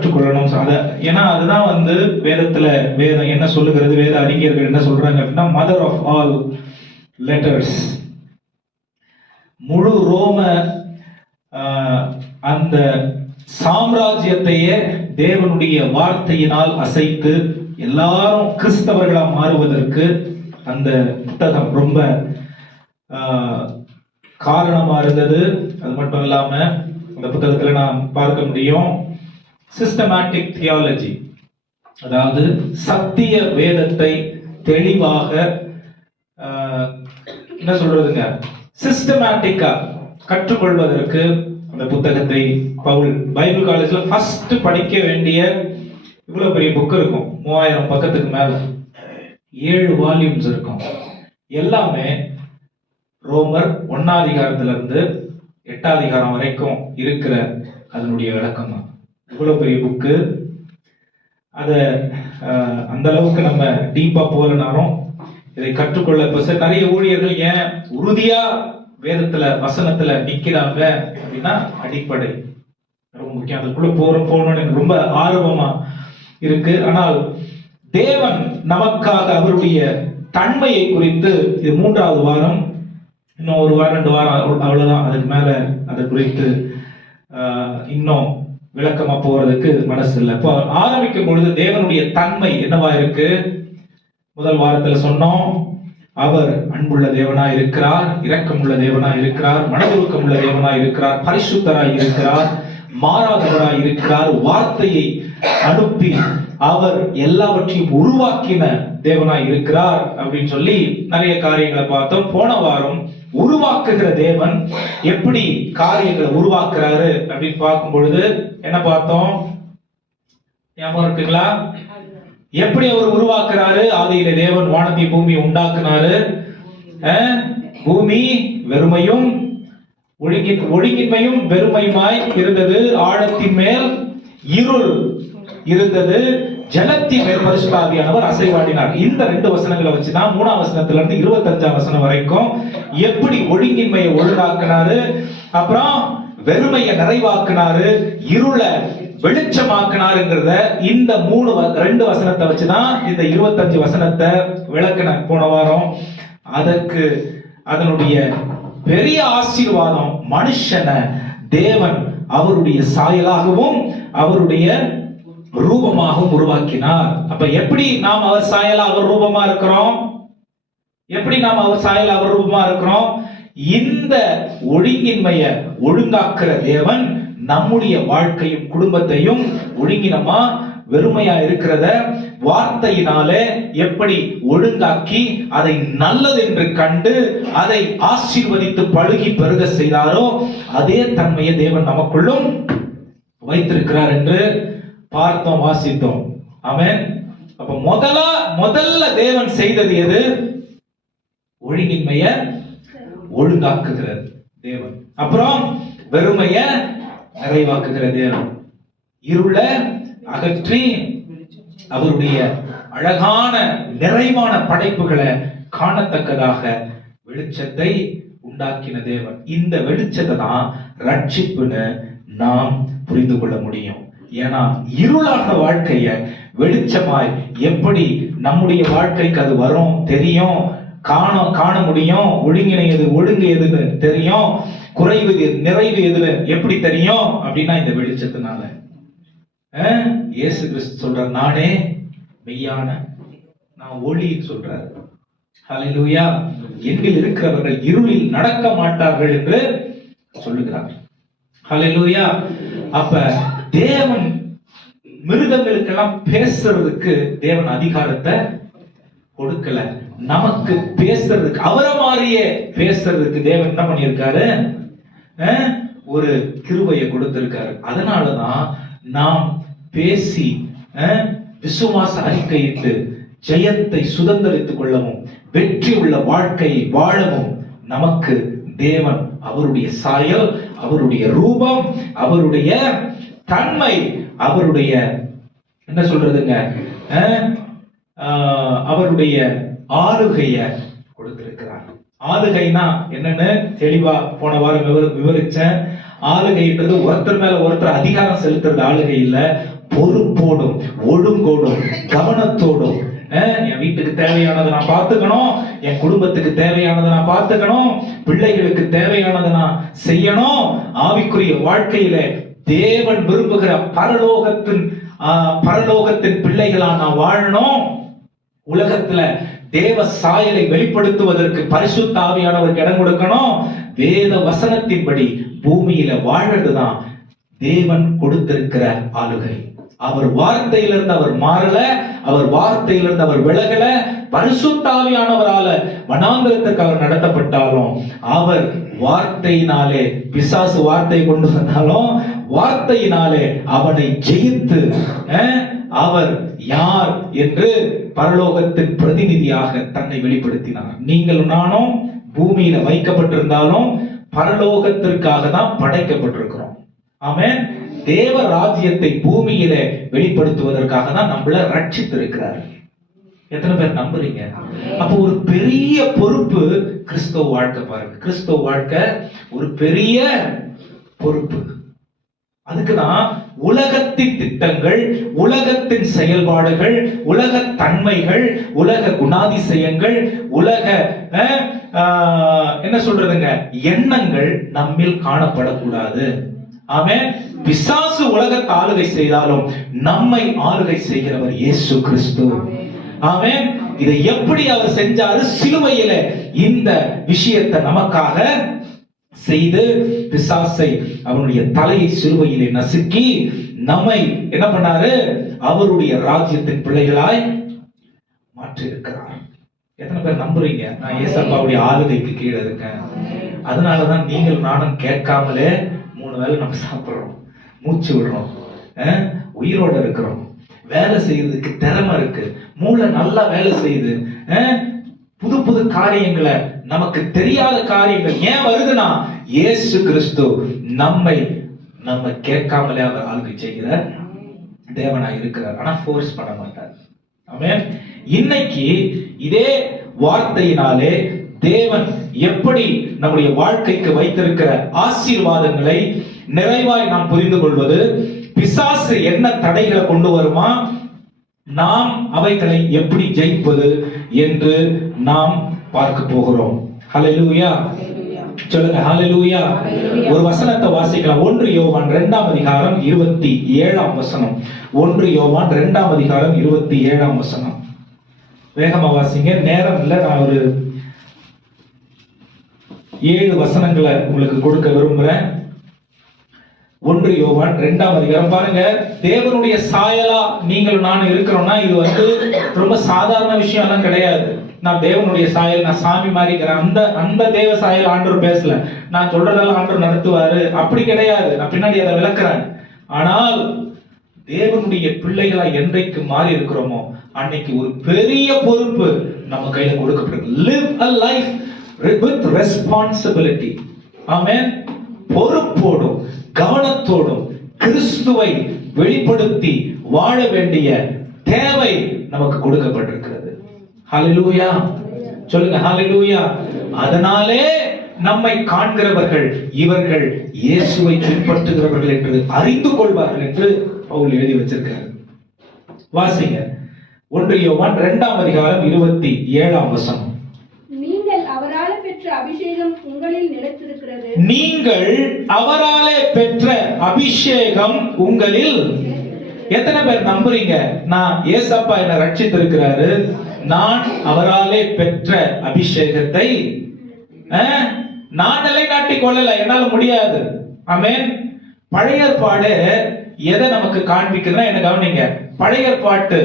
கற்றுக்கொள்ளணும். ஏன்னா அதுதான் வேதத்துல வேதம் என்ன சொல்லுகிறது, வேத அறிஞர்கள் என்ன சொல்றாங்க அப்படின்னா, மதர் ஆஃப் ஆல் லெட்டர்ஸ். முழு ரோம அந்த சாம்ராஜ்யத்தையே தேவனுடைய வார்த்தையினால் அசைத்து எல்லாரும் கிறிஸ்தவர்களா மாறுவதற்கு அந்த புத்தகம் ரொம்ப காரணமா இருந்தது. அது மட்டும் இல்லாம அந்த புத்தகத்துல நாம் பார்க்க முடியும் சிஸ்டமேட்டிக் தியாலஜி, அதாவது சத்திய வேதத்தை தெளிவாக என்ன சொல்றதுங்க, சிஸ்டமேட்டிக்கா கற்றுக்கொள்வதற்கு அந்த புத்தகத்தை பவுல் பைபிள் காலேஜ்ல ஃபர்ஸ்ட் படிக்க வேண்டிய இவ்வளவு பெரிய புக் இருக்கும், 3000 பக்கத்துக்கு மேல, 7 வால்யூம்ஸ் இருக்கும். எல்லாமே ரோமர் 1ஆம் அதிகாரத்துல இருந்து 8ஆம் அதிகாரம் வரைக்கும் இருக்கிற அதனுடைய விளக்கம் தான். இவ்வளவு பெரிய புக்கு. அத அந்த அளவுக்கு நம்ம டீப்பா போலனாலும் இதை கற்றுக்கொள்ள இப்ப நிறைய ஊழியர்கள் ஏன் உறுதியா வேதத்துல வசனத்துல நிக்கிறாங்க அப்படின்னா, அடிப்படை ரொம்ப முக்கியம். அதுக்குள்ள போகணும்னு எனக்கு ரொம்ப ஆர்வமா இருக்கு. ஆனால் தேவன் நமக்காக அவருடைய தன்மையை குறித்து, இது 3வது வாரம், இன்னும் 1 வாரம் 2 வாரம் அவ்வளவுதான், அதுக்கு மேல அதை குறித்து இன்னும் விளக்கமா போறதுக்கு மனசு இல்லை. இப்போ ஆரம்பிக்கும் பொழுது தேவனுடைய தன்மை என்னவா இருக்கு? முதல் வாரத்துல சொன்னோம், அவர் அன்புள்ள தேவனாய் இருக்கிறார், இரக்கமுள்ள தேவனாய் இருக்கிறார், மனதுருக்கம் உள்ள தேவனாய் இருக்கிறார், பரிசுத்தராய் இருக்கிறார், மாறாதவராய் இருக்கிறார், வார்த்தையை அனுப்பி அவர் எல்லாவற்றையும் உருவாக்கின தேவனாய் இருக்கிறார் அப்படின்னு சொல்லி நிறைய காரியங்களை பார்த்தோம். போன வாரம் உருவாக்குகிற தேவன் எப்படி காரியங்களை உருவாக்குறாரு அப்படின்னு பார்க்கும் பொழுது என்ன பார்த்தோம்? ஞாபகம் இருக்குங்களா? எப்படி அவர் உருவாக்குறாரு? ஆதியிலே தேவன் வானத்தை பூமி உண்டாக்குனாரு. பூமி வெறுமையும் ஒழுங்கின்மையும் வெறுமையுமாய் இருந்தது, ஆழத்தின் மேல் இருள் இருந்தது, ஜலத்தின் மேல் பரிசுத்தாவியானவர் அசைவாடினார். இந்த 2 வசனங்களை வச்சுதான் 3ஆம் வசனத்துல இருந்து 25ஆம் வசனம் வரைக்கும் எப்படி ஒழுங்கின்மையை ஒழுங்காக்குனாரு, அப்புறம் வெறுமையை நிறைவாக்குனாரு, இருள வெளிச்சமாக்குனாருங்கிறத இந்த 2 வசனத்தை வச்சுதான் இந்த 25 வசனத்தை விளக்குன போன வாரம். அதற்கு அதனுடைய பெரிய ஆசீர்வாதம், மனுஷனை தேவன் அவருடைய சாயலாகவும் அவருடைய ரூபமாகவும் உருவாக்கினார். அப்ப எப்படி நாம் அவர் சாயலா அவர் ரூபமா இருக்கிறோம்? எப்படி நாம் அவர் சாயலா அவர் ரூபமா இருக்கிறோம்? இந்த ஒழுங்கின்மைய ஒழுங்காக்குற தேவன் நம்முடைய வாழ்க்கையும் குடும்பத்தையும் ஒழுங்கினமா வெறுமையா இருக்கிறத வார்த்தையினாலே எப்படி ஒழுங்காக்கி அதை நல்லது என்று கண்டு அதை ஆசீர்வதித்து பழுகி பெருக செய்தாரோ அதே தன்மையை தேவன் நமக்குள்ளும் வைத்திருக்கிறார் என்று பார்த்தோம், வாசித்தோம். ஆமென். அப்ப முதல்ல தேவன் செய்தது எது? ஒழுங்கின்மைய ஒழுங்காக்குகிற தேவன். அப்புறம் வெறுமைய நிறைவாக்குகிற தேவன். இருள அகற்றி அவருடைய அழகான நிறைவான படைப்புகளை காணத்தக்கதாக வெளிச்சத்தை உண்டாக்கின தேவன். இந்த வெளிச்சத்தை தான் ரட்சிப்புன்னு நாம் புரிந்து கொள்ள முடியும். ஏன்னா இருளான வாழ்க்கைய வெளிச்சமாய் எப்படி நம்முடைய வாழ்க்கைக்கு அது வரும் தெரியும், காண முடியும். ஒழுங்கினை எது, ஒழுங்கு எதுன்னு தெரியும், குறைவு நிறைவு எதுன்னு எப்படி தெரியும் அப்படின்னா இந்த வெளிச்சத்தினால. இயேசு கிறிஸ்து சொல்ற, நானே மெய்யான நான் ஒளின்னு சொல்றாரு. ஹல்லேலூயா. என்னில் இருக்கிறவர்கள் இருளில் நடக்க மாட்டார்கள் என்று சொல்லுகிறார். ஹல்லேலூயா. அப்ப தேவன் மிருகங்களுக்கெல்லாம் பேசுறதுக்கு தேவன் அதிகாரத்தை கொடுக்கல. நமக்கு பேசுறதுக்கு, அவரை மாதிரியே பேசுறதுக்கு தேவன் என்ன பண்ணியிருக்காரு? ஒரு கிருபையை கொடுத்திருக்காரு. அதனாலதான் நாம் பேசி விசுவாச அறிக்கையிட்டு ஜெயத்தை சுதந்திரித்துக் கொள்ளவும் வெற்றி உள்ள வாழ்க்கையை வாழவும் நமக்கு தேவன் அவருடைய சாயல், அவருடைய ரூபம், அவருடைய தன்மை, அவருடைய என்ன சொல்றதுங்க, அவருடைய ஆளுகைய கொடுத்திருக்கிறார். ஆளுகைனா என்னன்னு தெளிவா போன வாரம் விவரிச்சேன். ஆளுகைன்றது ஒருத்தர் மேல ஒருத்தர் அதிகாரம் செலுத்துறது ஆளுகை இல்ல, பொறுப்போடும் ஒழுங்கோடும் கவனத்தோடும் என் வீட்டுக்கு தேவையானதை நான் பார்த்துக்கணும், என் குடும்பத்துக்கு தேவையானதை நான் பார்த்துக்கணும், பிள்ளைகளுக்கு தேவையானதை நான் செய்யணும். ஆவிக்குரிய வாழ்க்கையில தேவன் விரும்புகிற பரலோகத்தின் பிள்ளைகளா நான் வாழணும். உலகத்துல தேவ சாயலை வெளிப்படுத்துவதற்கு பரிசுத்த ஆவியானவருக்கு இடம் கொடுக்கணும். வேத வசனத்தின்படி பூமியில வாழறதுதான் தேவன் கொடுத்திருக்கிற ஆளுகை. அவர் வார்த்தையிலிருந்து அவர் மாறல, அவர் வார்த்தையிலிருந்து அவர் விலகல. பரிசுத்த ஆவியானவரால வனாந்திரத்துக்கு அவர் நடத்தப்பட்டாலும், அவர் வார்த்தையினாலே, பிசாசு வார்த்தை கொண்டு வந்தாலும் வார்த்தையினாலே அவனை ஜெயித்து அவர் யார் என்று பரலோகத்தின் பிரதிநிதியாக தன்னை வெளிப்படுத்தினார். நீங்களும் நானும் பூமியில வைக்கப்பட்டிருந்தாலும் பரலோகத்திற்காக தான் படைக்கப்பட்டிருக்கிறோம். ஆமென். தேவ ராஜ்யத்தை பூமியில வெளிப்படுத்துவதற்காக தான் நம்மள ரட்சித்திருக்கிறார். எத்தனை பேர் நம்புறீங்க? அப்போ ஒரு பெரிய பொறுப்பு கிறிஸ்தவ வாழ்க்கை. பாருங்க, கிறிஸ்தவ வாழ்க்கை ஒரு பெரிய பொறுப்பு. அதுக்குதான் உலகத்தின் திட்டங்கள், உலகத்தின் செயல்பாடுகள், உலக தன்மைகள், உலக குணாதிசயங்கள், உலக என்ன சொல்றதுங்க எண்ணங்கள் நம்மில் காணப்படக்கூடாது. ஆமென். பிசாசு உலகத்தை ஆளுகை செய்தாலும் நம்மை ஆளுகை செய்கிறவர் இயேசு கிறிஸ்து. ஆமென். இதை எப்படி அவர் செஞ்சாரு? சிலுவையில இந்த விஷயத்தை நமக்காக செய்து பிசாசை அவனுடைய தலையை சிலுவையிலே நசுக்கி நம்மை என்ன பண்ணாரு? அவருடைய ராஜ்யத்தின் பிள்ளைகளாய் மாற்றி இருக்கிறார். எத்தனை பேர் நம்புறீங்க? நான் இயேசப்பாவுடைய ஆளுகைக்கு கீழே இருக்கேன். அதனாலதான் நீங்கள் நானும் கேட்காமலே 3 வேளை நம்ம சாப்பிடுறோம், மூச்சு விடுறோம், உயிரோட இருக்கிறோம், வேலை செய்யறதுக்கு திறமை இருக்கு, மூளை நல்லா வேலை செய்யுது, புது புது காரியங்களை, நமக்கு தெரியாத காரியங்கள் ஏன் வருதுன்னா இயேசு கிறிஸ்து நம்ம கேட்காமலே அவர் ஆளுகை செய்கிற தேவனாய் இருக்கிறார். ஆனா ஃபோர்ஸ் பண்ண மாட்டார். ஆமென். இன்னைக்கு இதே வார்த்தையினாலே தேவன் எப்படி நம்முடைய வாழ்க்கைக்கு வைத்திருக்கிற ஆசீர்வாதங்களை நிறைவாய் நாம் புரிந்து கொள்வது, பிசாசு என்ன தடைகளை கொண்டு வருமா, நாம் அவைகளை எப்படி ஜெயிப்பது என்று நாம் பார்க்க போகிறோம். ஹல்லேலூயா. சொல்லுங்க ஹல்லேலூயா. ஒரு வசனத்தை வாசிக்கலாம். 1 யோவான் 2ஆம் அதிகாரம் 27ஆம் வசனம். 1 யோவான் 2ஆம் அதிகாரம் 27ஆம் வசனம். வேகமா வாசிங்க, நேரம் இல்ல. நான் ஒரு 7 வசனங்களை உங்களுக்கு கொடுக்க விரும்புறேன். 1 யோவான் 2ஆம் அதிகாரம். பாருங்க, தேவனுடைய சாயலா நீங்கள் நான் இருக்கிறோம்னா இது ரொம்ப சாதாரண விஷயம் எல்லாம் கிடையாது. நான் தேவனுடைய சாயல், நான் சாமி மாதிரி இருக்கிறேன், அந்த தேவ சாயல் ஆண்டவர் பேசல, நான் சொல்றதெல்லாம் ஆண்டவர் நடத்துவாரு, அப்படி கிடையாது. நான் பின்னாடி அதை விளக்குறேன். ஆனால் தேவனுடைய பிள்ளைகளா என்றைக்கு மாறி இருக்கிறோமோ அன்னைக்கு ஒரு பெரிய பொறுப்பு நம்ம கையில கொடுக்கப்பட்டிருக்கு. Live a life with responsibility. ஆமென். பொறுப்போடும் கவனத்தோடும் கிறிஸ்துவை வெளிப்படுத்தி வாழ வேண்டிய தேவை நமக்கு கொடுக்கப்பட்டிருக்கிறது. ஹல்லேலூயா. சொல்லுங்க ஹல்லேலூயா. அதனாலே நம்மை காண்கிறவர்கள் இவர்கள் இயேசுவை பின்பற்றுகிறவர்கள் என்று அறிந்து கொள்வார்கள் என்று பவுல் எழுதி வச்சிருக்கார். வாசிங்க 1 யோவான் 2ஆம் அதிகாரம் 27ஆம் வசனம். நீங்கள் அவராலே பெற்ற அபிஷேகம் உங்களில் நிலைத்திருக்கிறது. நீங்கள் அவராலே பெற்ற அபிஷேகம் உங்களில். எத்தனை பேர் நம்புறீங்க? நான் ஏசப்பா என்னை ரட்சித்திருக்கிறாரு, நான் அவராலே பெற்ற அபிஷேகத்தை நான் நிலைநாட்டிக் கொள்ளல, என்னால முடியாது. ஆமென். பழைய ஏற்பாடு எதை நமக்கு காண்பிக்குதுன்னா, என்ன கவனிங்க, பழைய ஏற்பாட்டு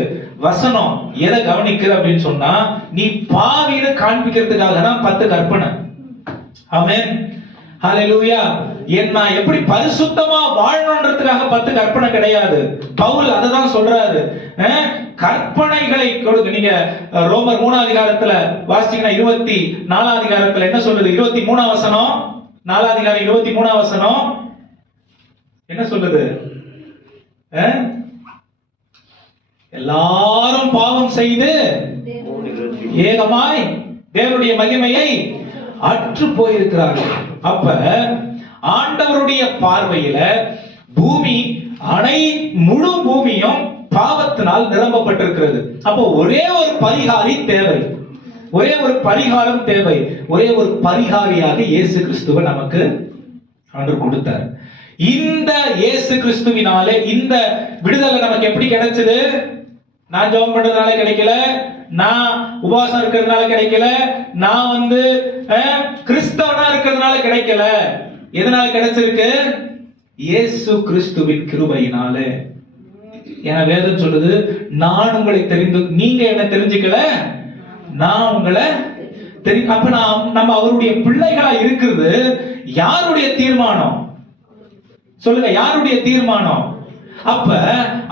வசனம் எதை கவனிக்குது அப்படின்னு சொன்னா, நீ பாவின்னு காண்பிக்கிறதுக்காக தான் 10 கற்பனை. ஆமென். ஹல்லேலூயா. நான் எப்படி பரிசுத்தமா வாழணும்ன்றதுக்காக 10 கற்பனை கிடையாது. பவுல் அததான் சொல்றாரு. கற்பனைகளை கொடுக்க. நீங்க ரோமர் 3ஆம் அதிகாரத்துல வாசிச்சீங்கன்னா 24ஆம் அதிகாரத்துல என்ன சொல்லுது? 23ஆம் வசனம், 4ஆம் அதிகாரம் 23ஆம் வசனம் என்ன சொல்லுது? எல்லாரும் பாவம் செய்து ஏகமாய் தேவனுடைய மகிமையை அற்று போயிருக்கிறார்கள். அப்ப ஆண்டவருடைய பார்வையில பூமி முழு பூமியும் பாவத்தினால் நிரம்பப்பட்டிருக்கிறது. அப்போ ஒரே ஒரு பரிகாரி தேவை, ஒரே ஒரு பரிகாரம் தேவை. ஒரே ஒரு பரிகாரியாக இயேசு கிறிஸ்துவை நமக்கு ஆண்டவர் கொடுத்தார். இந்த இயேசு கிறிஸ்துவினாலே இந்த விடுதலை நமக்கு எப்படி கிடைச்சது? நான் ஜெபம் பண்றதுனால கிடைக்கல, நான் உபவாசம் இருக்கிறதுனால கிடைக்கல, நான் கிறிஸ்தவனா இருக்கிறதுனால கிடைக்கல. எதனால கிடைச்சிருக்கு? இயேசு கிறிஸ்துவின் கிருபையினாலே. என வேதம் சொல்லுது, நான் உங்களை தெரிந்து, நீங்க என்ன தெரிஞ்சுக்கல, நான் உங்களை அப்ப நம்ம அவருடைய பிள்ளைகளா இருக்கிறது யாருடைய தீர்மானம்? சொல்லுங்க, யாருடைய தீர்மானம்? அப்ப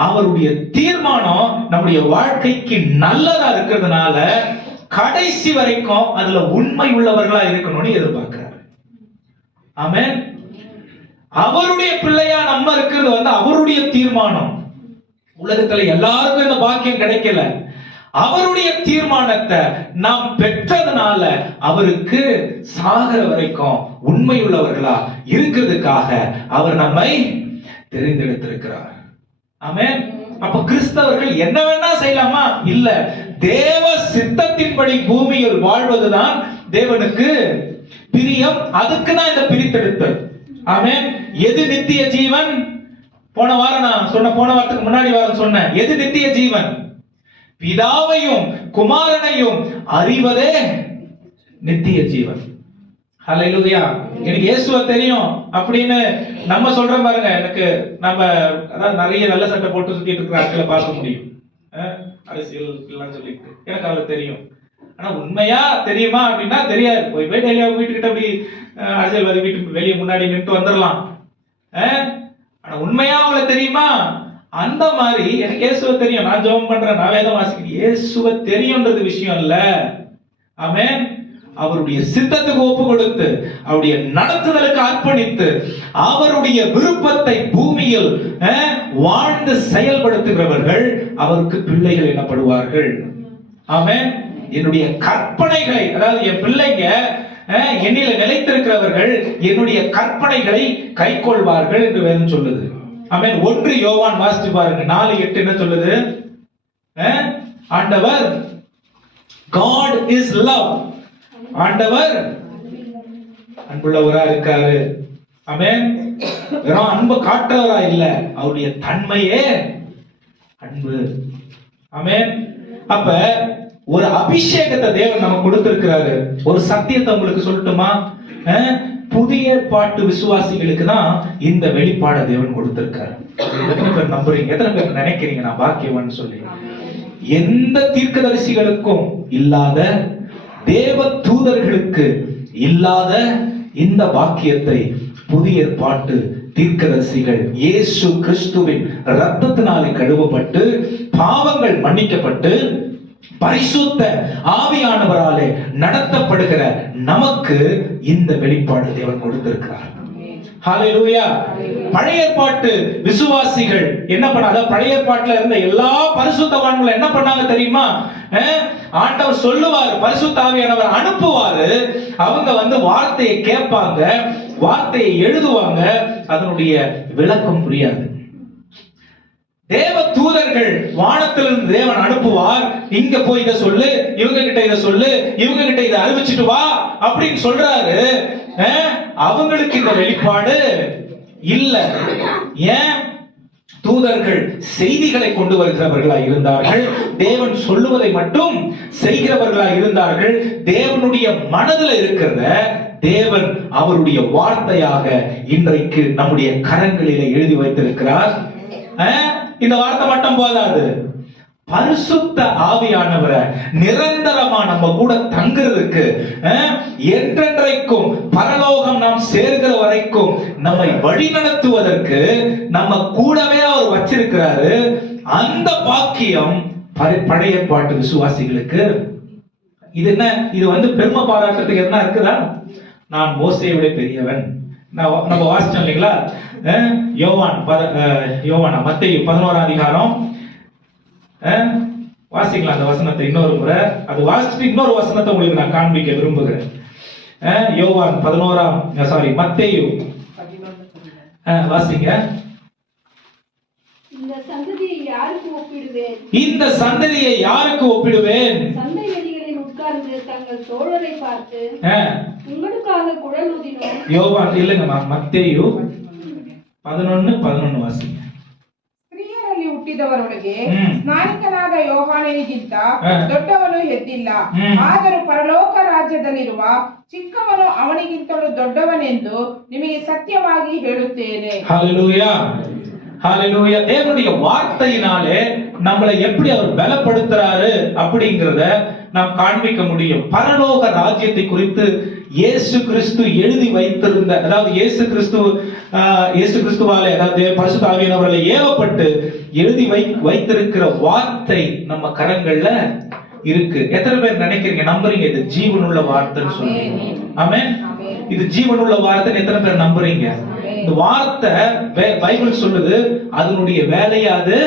அவருடைய தீர்மானம் நம்முடைய வாழ்க்கைக்கு நல்லதா இருக்கிறதுனால கடைசி வரைக்கும் அதுல உண்மை உள்ளவர்களா இருக்கணும்னு எதிர்பார்க்கிறார். ஆமென். அவருடைய பிள்ளையா நம்ம இருக்கிறது அவருடைய தீர்மானம். உலகத்துல எல்லாருக்கும் இந்த பாக்கியம் கிடைக்கல. அவருடைய தீர்மானத்தை நாம் பெற்றதுனால அவருக்கு சாகிற வரைக்கும் உண்மை உள்ளவர்களா இருக்கிறதுக்காக அவர் நம்மை தெரிந்தெடுத்திருக்கிறார். ஆமென். அப்ப கிறிஸ்தவர்கள் என்ன வேணா செய்யலாமா? இல்ல, தேவ சித்தத்தின்படி பூமியில் வாழ்வதுதான் தேவனுக்கு பிரியம். அதுக்குதான் இந்த பிரித்தெடுத்தல். ஆமென். எது நித்திய ஜீவன்? போன வாரம் நான் சொன்ன, போன வாரத்துக்கு முன்னாடி வாரம் சொன்னேன், எது நித்திய ஜீவன்? பிதாவையும் குமாரனையும் அறிவதே நித்திய ஜீவன். ஹல்லேலூயா. எனக்கு இயேசுவை தெரியும் அப்படின்னு நம்ம சொல்றோம் பாருங்க. எனக்கு நம்ம அதாவது நிறைய நல்ல சட்டை போட்டு சுத்திட்டு இருக்கிற ஆட்களை பார்க்க முடியும், அரசியல் எல்லாம் சொல்லிட்டு எனக்கு அவரை தெரியும். ஆனா உண்மையா தெரியுமா அப்படின்னா தெரியாது. போய் டெய்லி அவங்க வீட்டுக்கிட்ட அப்படி அரசியல்வாதி வீட்டு வெளியே முன்னாடி நின்று வந்துடலாம். ஆனா உண்மையா அவங்களை தெரியுமா? அந்த மாதிரி எனக்கு இயேசுவை தெரியும், நான் ஜெபம் பண்றேன், நான் வேதம் வாசிக்கிறேன், இயேசுவை தெரியும்ன்றது விஷயம் இல்ல. ஆமென். அவருடைய சித்தத்துக்கு ஒப்பு கொடுத்து அவருடைய நடத்துதலுக்கு அர்ப்பணித்து அவருடைய விருப்பத்தை பூமியில் வாழ்ந்து செயல்படுத்துகிறவர்கள் அவருக்கு பிள்ளைகள் எனப்படுவார்கள். ஆமென். என்னுடைய கற்பனைகளை, அதாவது என் பிள்ளைங்க என்னில நிலைத்திருக்கிறவர்கள் என்னுடைய கற்பனைகளை கைக்கொள்வார்கள் என்று வேதம் சொல்லுது. ஆமென். 1 யோவான் வாசித்து பாருங்க, 4:8 என்ன சொல்லுது? ஆண்டவர் God is love. ஆண்டவர் அன்புள்ளவரா இருக்காரு. ஆமென். வெறும் அன்பு காட்டுறவரா இல்ல, அவருடைய தன்மையே அன்பு. ஆமென். அப்ப ஒரு அபிஷேகத்தை தேவன் நமக்கு கொடுத்திருக்கிறாரு. ஒரு சத்தியத்தை உங்களுக்கு சொல்லட்டுமா? புதிய பாட்டு விசுவாசிகளுக்கு தான் இந்த வெளிப்பாட தேவன் கொடுத்திருக்காரு. எத்தனை பேர் நம்புறீங்க? எத்தனை பேர் நினைக்கிறீங்க நான் பாக்கியவான் சொல்லி? எந்த தீர்க்கதரிசிகளுக்கும் இல்லாத, தேவ தூதர்களுக்கு இல்லாத இந்த பாக்கியத்தை புதிய பாட்டு தீர்க்கதரிசிகள் இயேசு கிறிஸ்துவின் இரத்தத்தினாலே கழுவப்பட்டு பாவங்கள் மன்னிக்கப்பட்டு பரிசுத்த ஆவியானவராலே நடத்தப்படுகிற நமக்கு இந்த வெளிப்பாடு தேவன் கொடுத்திருக்கிறார். ஹல்லேலூயா. பழைய ஏற்பாட்டு விசுவாசிகள் என்ன பண்ணாங்க? பழைய ஏற்பாட்டுல இருந்த எல்லா பரிசுத்தவான்களும் என்ன பண்ணாங்க தெரியுமா? ஆண்டவர் சொல்லுவார், பரிசுத்த ஆவியானவர் அனுப்புவாரு, அவங்க வார்த்தையை கேட்பாங்க, வார்த்தையை எழுதுவாங்க, அதனுடைய விளக்கம் புரியாது. தேவ தூதர்கள் வானத்திலிருந்து தேவன் அனுப்புவார், இங்க போய் இதை சொல்லு, இவங்க கிட்ட இதை சொல்லு, இவங்க கிட்ட இதை அறிவிச்சிட்டு வா அப்படின்னு சொல்றாரு. அவங்களுக்கு இந்த வெளிப்பாடு இல்ல. ஏன்? தூதர்கள் செய்திகளை கொண்டு வருகிறவர்களா இருந்தார்கள், தேவன் சொல்லுவதை மட்டும் செய்கிறவர்களா இருந்தார்கள். தேவனுடைய மனதில் இருக்கிறத தேவன் அவருடைய வார்த்தையாக இன்றைக்கு நம்முடைய கரங்களிலே எழுதி வைத்திருக்கிறார். இந்த வார்த்தை மட்டும் போதாது, பரிசுத்த ஆவியானவரை நிரந்தரமா நம்ம கூட தங்குறதுக்கு, என்றென்றைக்கும் பரலோகம் நாம் சேர்கிற வரைக்கும் நம்மை வழி நடத்துவதற்கு நம்ம கூடவே அவர் வச்சிருக்கிறாரு. அந்த பாக்கியம் பழைய பாட்டு விசுவாசிகளுக்கு இது என்ன? இது பெருமை பாராட்டுறதுக்கு என்ன இருக்குதா? நான் மோசேயை விட பெரியவன். நம்ம வாசிச்சோம் இல்லைங்களா? யோவான் மத்தேயு 11ஆம் அதிகாரம் வாசிக்கலாம் அந்த வசனத்தை இன்னொரு முறை. அது வாசிச்சுட்டு இன்னொரு வசனத்தை உங்களுக்கு நான் காண்பிக்க விரும்புகிறேன். யோவான் 11 மத்தேயு வாசிங்க. யாருக்கு ஒப்பிடுவேன்? இந்த சந்ததியை யாருக்கு ஒப்பிடுவேன்? சந்தை வெளிகளில் உட்கார்ந்து தங்கள் தோழரை பார்த்து ஆ, உங்களுக்காக குழல் ஊதினோம். யோவான் இல்லைங்கம்மா, மத்தேயு 11:11 ವಾಸಿங்க. ಸ್ತ್ರೀಯರಲ್ಲಿ ಹುಟ್ಟಿದವರೊಳಗೆ ಹ್ಮ್. ಸ್ನಾನಿಕನಾದ ಯೋಹಾನನಿಗಿಂತ ಹಾ. ದೊಡ್ಡವನು ಎದ್ದಿಲ್ಲ. ಹ್ಮ್. ಆದರೂ ಪರಲೋಕ ರಾಜ್ಯದಲ್ಲಿರುವ ಚಿಕ್ಕವನು ಅವನಿಗಿಂತಲೂ ದೊಡ್ಡವನೆಂದು ನಿಮಗೆ ಸತ್ಯವಾಗಿ ಹೇಳುತ್ತೇನೆ. ஹalleluya, ஹalleluya. தேவனுடைய வார்த்தையினாலே நம்மளை எப்படி அவர் பலப்படுத்துறாரு அப்படிங்கறத நாம் காண்பிக்க முடியும். பரலோக ராஜ்யத்தை குறித்து இயேசு கிறிஸ்து எழுதி வைத்திருந்த, அதாவது இயேசு கிறிஸ்துவாலே, அதாவது பரிசுத்த ஆவியானவராலே ஏவப்பட்டு எழுதி வைத்திருக்கிற வார்த்தை நம்ம கரங்கள்ல இருக்கு. எத்தனை பேர் நினைக்கிறீங்க, நம்புறீங்க இது ஜீவனுள்ள வார்த்தைன்னு சொல்றீங்க? ஆமென். இது ஜீவனுள்ள வார்த்தை எத்தனை பேர் நம்புறீங்க? இந்த வார்த்தை பைபிள் சொல்லுது அதனுடைய வேலையை அது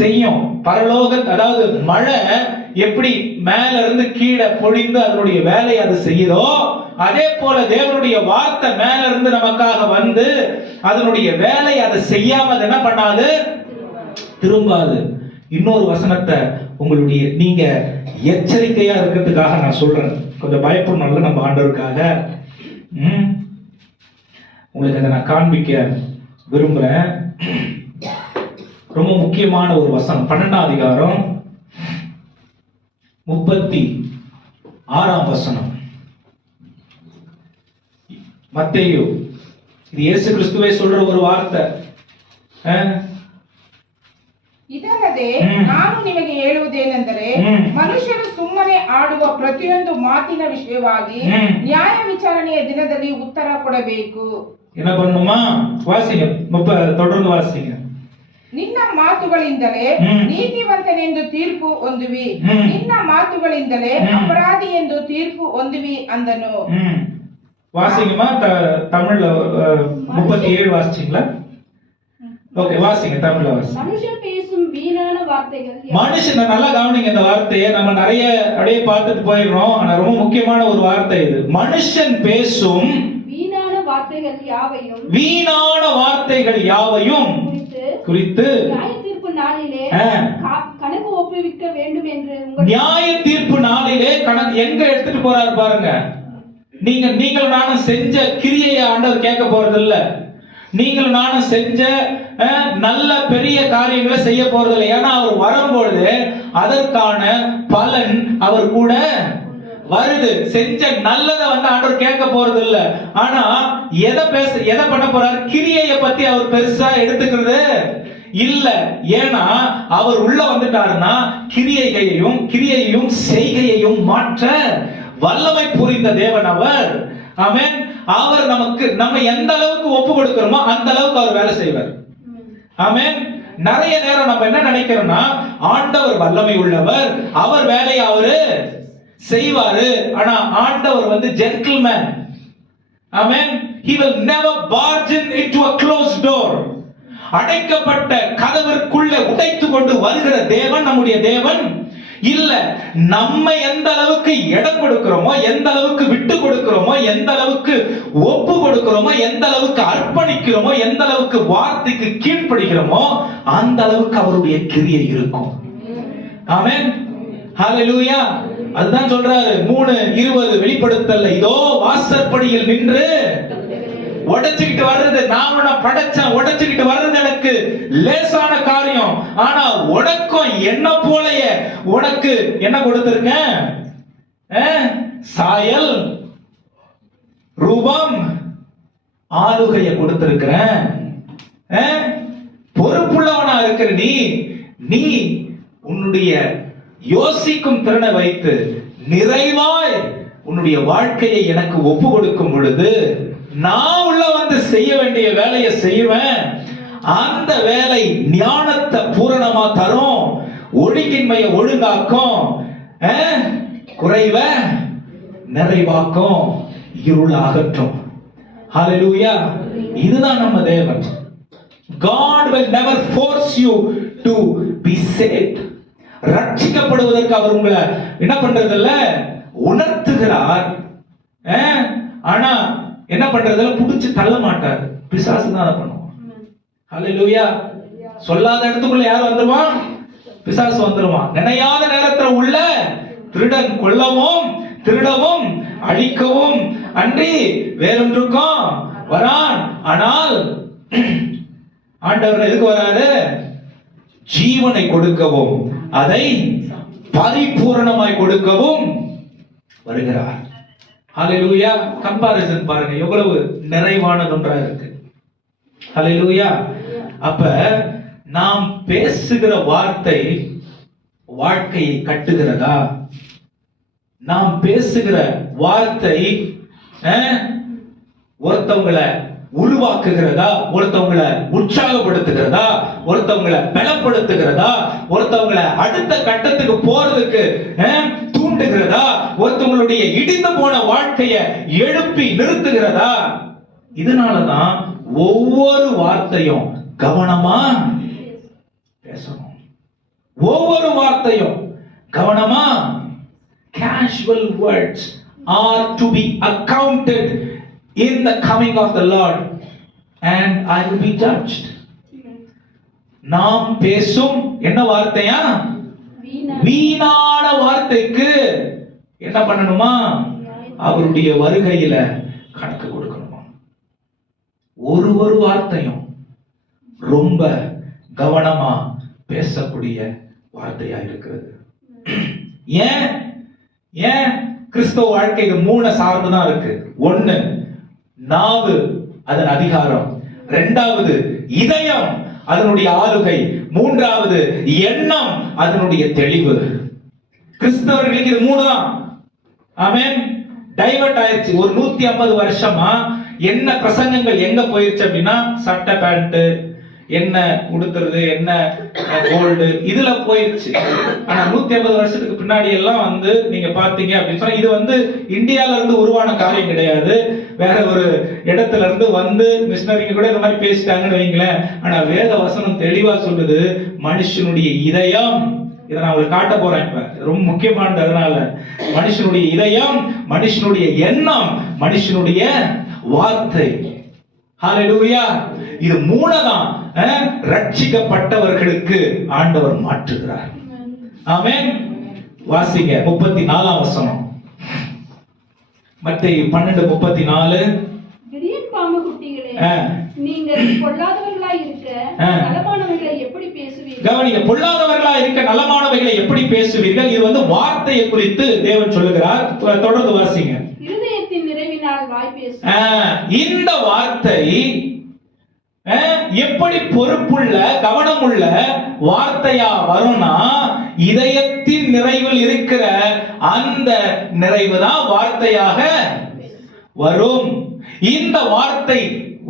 செய்யும். பரலோக, அதாவது மழை எப்படி மேல இருந்து கீழே பொழிந்து அதனுடைய வேலையை அது செய்யுதோ, அதே போல தேவனுடைய வார்த்தை மேல இருந்து நமக்காக வந்து அதனுடைய வேலையை அதை செய்யாம என்ன பண்ணாது, திரும்பாது. இன்னொரு வசனத்தை உங்களுடைய நீங்க எச்சரிக்கையா இருக்கிறதுக்காக நான் சொல்றேன். கொஞ்சம் பயப்படணும்ல நம்ம ஆண்டவருக்காக. உங்களுக்கு அதை நான் காண்பிக்க விரும்புறேன். ரொம்ப முக்கியமான ஒரு வசனம், 12ஆம் அதிகாரம் 36ஆம் வசனம். மத்தேயு, இது இயேசு கிறிஸ்துவே சொல்ற ஒரு வார்த்தை. ಇದಲ್ಲದೆ ನಾನು ನಿಮಗೆ ಹೇಳುವುದೇನೆಂದರೆ, ಮನುಷ್ಯರು ಸುಮ್ಮನೆ ಆಡುವ ಪ್ರತಿಯೊಂದು ಮಾತಿನ ವಿಷಯವಾಗಿ ನ್ಯಾಯ ವಿಚಾರಣೆಯ ದಿನದಲ್ಲಿ ಉತ್ತರ ಕೊಡಬೇಕು. என்ன பண்ணுமா? வாசிங்க, தொடர்ந்து வாசிங்க. ನಿನ್ನ ಮಾತುಗಳಿಂದಲೇ ನೀತಿವಂತನೆಂದು ತೀರ್ಪು ಹೊಂದುವಿ, ನಿನ್ನ ಮಾತುಗಳಿಂದಲೇ ಅಪರಾಧಿ ಎಂದು ತೀರ್ಪು ಹೊಂದುವಿ ಅಂದನು. வாசிங்கம்மா, தமிழ்ல 37 வாசிச்சீங்களா? ஓகே, வாசிங்க, தமிழ்ல வாசிங்க. மனுஷன் பேசும் வீணான வார்த்தைகள். மனுஷன், நல்லா கவனிங்க இந்த வார்த்தையை. நம்ம நிறைய அப்படியே பார்த்துட்டு போயிடுறோம், ஆனா ரொம்ப முக்கியமான ஒரு வார்த்தை இது. மனுஷன் பேசும் வீணான வார்த்தைகள் யாவையும், வீணான வார்த்தைகள் யாவையும் குறித்து நியாய தீர்ப்பு நாளிலே கணக்கு ஒப்புவிக்க வேண்டும் என்று நியாய தீர்ப்பு நாளிலே கணக்கு எங்க எடுத்துட்டு போறாரு பாருங்க. நீங்கள் நானும் செஞ்ச கிரியையை ஆண்டவர் கேட்க போறது இல்ல. நீங்கள் நானும் செஞ்ச நல்ல பெரிய காரியங்களை செய்ய போறது இல்லை. ஏன்னா அவர் வரும்பொழுது அதற்கான பலன் அவர் கூட வருது. செஞ்ச நல்லதை வந்து ஆண்டவர் கேட்க போறது இல்ல. ஆனா எதை பண்ண போறாரு? கிரியையை பத்தி அவர் பெருசா எடுத்துக்கிறது இல்ல. ஏன்னா அவர் உள்ள வந்துட்டாருன்னா கிரியையையும் செய்கையையும் மாற்ற வல்லமை புரிந்த தேவன் அவர். ஆமென். அவர் நம்ம எந்த அளவுக்கு ஒப்பு கொடுக்கிறோமோ அந்த அளவுக்கு அவர் வேலை செய்வார். ஆமென். நிறைய நேரம் நம்ம என்ன நினைக்கிறோம்னா, ஆண்டவர் வல்லமை உள்ளவர், அவர் வேலையை அவரு செய்வாரு. ஆனா ஆண்டவர் வந்து ஜென்டில்மேன். ஆமென். He will never barge into a closed door. அடைக்கப்பட்ட கதவிற்குள்ள உடைத்து கொண்டு வருகிற தேவன் நம்முடைய தேவன் இல்ல. நம்ம எந்த அளவுக்கு இடம் கொடுக்கிறோமோ, எந்த அளவுக்கு விட்டு கொடுக்கிறோமோ, எந்த அளவுக்கு ஒப்பு கொடுக்கிறோமோ, எந்த அளவுக்கு அர்ப்பணிக்கிறோமோ, எந்த அளவுக்கு வார்த்தைக்கு கீழ்ப்படுகிறோமோ அந்த அளவுக்கு அவருடைய கிரியை இருக்கும். ஆமென். ஹalleluya. அதுதான் சொல்றாரு 3:20 வெளிப்படுத்தல்ல, இதோ வாசற்படியில் நின்று உடைச்சுக்கிட்டு வர்றது, நான் உன்னை படைச்சேன், உடைச்சுக்கிட்டு வர்றது எனக்கு லேசான காரியம். ஆனா உனக்கும் என்ன போலயே உனக்கு என்ன கொடுத்திருக்கேன்? சாயல், ரூபம், ஆளுகைய கொடுத்திருக்கிறேன். பொறுப்புள்ளவனா இருக்கிற நீ உன்னுடைய யோசிக்கும் திறனை வைத்து நிறைவாய் உன்னுடைய வாழ்க்கையை எனக்கு ஒப்பு கொடுக்கும் பொழுது நான் உள்ள வந்து செய்ய வேண்டிய வேலையை செய்வேன். அந்த வேலை ஞானத்தை பூரணமா தரும், ஒழுங்கின்மையை ஒழுங்காக்கும், குறைவ நிறைவாக்கும், இருள் அகற்றும். ஹalleluya. இதுதான் நம்ம தேவன். God will never force you to be saved. ரட்சிக்கப்படுவதற்கு அவர் உங்களை என்ன பண்றதில்ல, உணர்த்துகிறார். ஆனா என்ன பண்றதில்ல, புடிச்சு தள்ள மாட்டார். பிசாசு தான் அதை பண்ணுவான். ஹalleluya. சொல்லாத இடத்துக்குள்ள யார் வந்துருவான்? பிசாசு வந்துருவான். நினையாத நேரத்துல உள்ள திருடன் கொல்லவும் திருடவும் அழிக்கவும் அன்றி வேறொன்றுக்கும் வரான். ஆனால் ஆண்டவர் எதுக்கு வராரு? ஜீவனை கொடுக்கவும் அதை பரிபூரணமாய் கொடுக்கவும் வருகிறார். ஹல்லேலூயா. கம்பேரிசன் பாருங்க எவ்வளவு நிறைவானது ஒன்றா இருக்கு. ஹல்லேலூயா. அப்ப நாம் பேசுகிற வார்த்தை வாழ்க்கையை கட்டுகிறதா? நாம் பேசுகிற வார்த்தை ஒருத்தவங்களை உருவாக்குகிறதா? ஒருத்தவங்களை உற்சாகப்படுத்துகிறதா? ஒருத்தவங்களை பலப்படுத்துகிறதா? ஒருத்தவங்களை அடுத்த கட்டத்துக்கு போறதுக்கு தூண்டுகிறதா? ஒருத்தவங்களுடைய இடிந்து போன வாழ்க்கையை எழுப்பி நிறுத்துகிறதா? இதனாலதான் ஒவ்வொரு வார்த்தையும் கவனமா பேசணும். ஒவ்வொரு வார்த்தையும் கவனமா. Casual words are to be accounted in the coming of the Lord and I will be judged. நாம் பேசும் என்ன வார்த்தையா? வீணான வார்த்தைக்கு என்ன பண்ணணுமா? அவருடைய வருகையில கணக்கு கொடுக்கணுமா? ஒரு வார்த்தையும் ரொம்ப கவனமா பேசக்கூடிய வார்த்தையா இருக்கிறது. ஏன் கிறிஸ்தவ வாழ்க்கைக்கு 3 சார்ந்துதான் இருக்கு. 1 நாவு அதன் அதிகாரம், 2வது இதயம் அதனுடைய ஆளுகை, 3வது எண்ணம் அதனுடைய தெளிவு. கிறிஸ்தவர்களுக்கு இது 3 தான். ஆமென். டைவர்ட் ஆயிடுச்சு. ஒரு 150 வருஷமா என்ன பிரசங்கங்கள் எங்க போயிருச்சு அப்படின்னா சட்டை பேண்ட் என்ன உடுத்துறது என்ன கோல்டு இதுல போயிருச்சு. ஆனா 150 வருஷத்துக்கு பின்னாடி எல்லாம் நீங்க பாத்தீங்க அப்படின்னு சொன்னா இது இந்தியால இருந்து உருவான காரியம் கிடையாது. வேற ஒரு இடத்துல இருந்து மிஷனரிங்க கூட இந்த மாதிரி பேசிட்டாங்கன்னு வைங்களேன். ஆனா வேத வசனம் தெளிவா சொல்லுது மனுஷனுடைய இதயம். இதை நான் உங்களுக்கு காட்ட போறேன். இப்ப ரொம்ப முக்கியமானது. அதனால மனுஷனுடைய இதயம், மனுஷனுடைய எண்ணம், மனுஷனுடைய வார்த்தை. ஹல்லேலூயா. இது 3 தான் ரட்சிக்கப்பட்டவர்களுக்கு ஆண்டவர் மாற்றுகிறார். ஆமென். வாசிங்க 34ஆம் வசனம். மத்தேயு 12:34. விரியன் பாம்பு குட்டிகளே, நீங்கள் பொல்லாதவர்களாய் இருக்க நலமானவைகளை எப்படி பேசுவீர்கள்? கவனிங்க, பொல்லாதவர்களாய் இருக்க நலமானவைகளை எப்படி பேசுவீர்கள்? இது வார்த்தையை குறித்து தேவன் சொல்லுகிறார். தொடர்ந்து வாசிங்க. இருதயத்தின் நிறைவினால் வாய் பேசும். இந்த வார்த்தை எப்படி பொறுப்புள்ள கவனமுள்ள வார்த்தையா வரும்னா இதயத்தின் நிறைவில் இருக்கிற அந்த நிறைவு தான் வார்த்தையாக வரும். இந்த வார்த்தை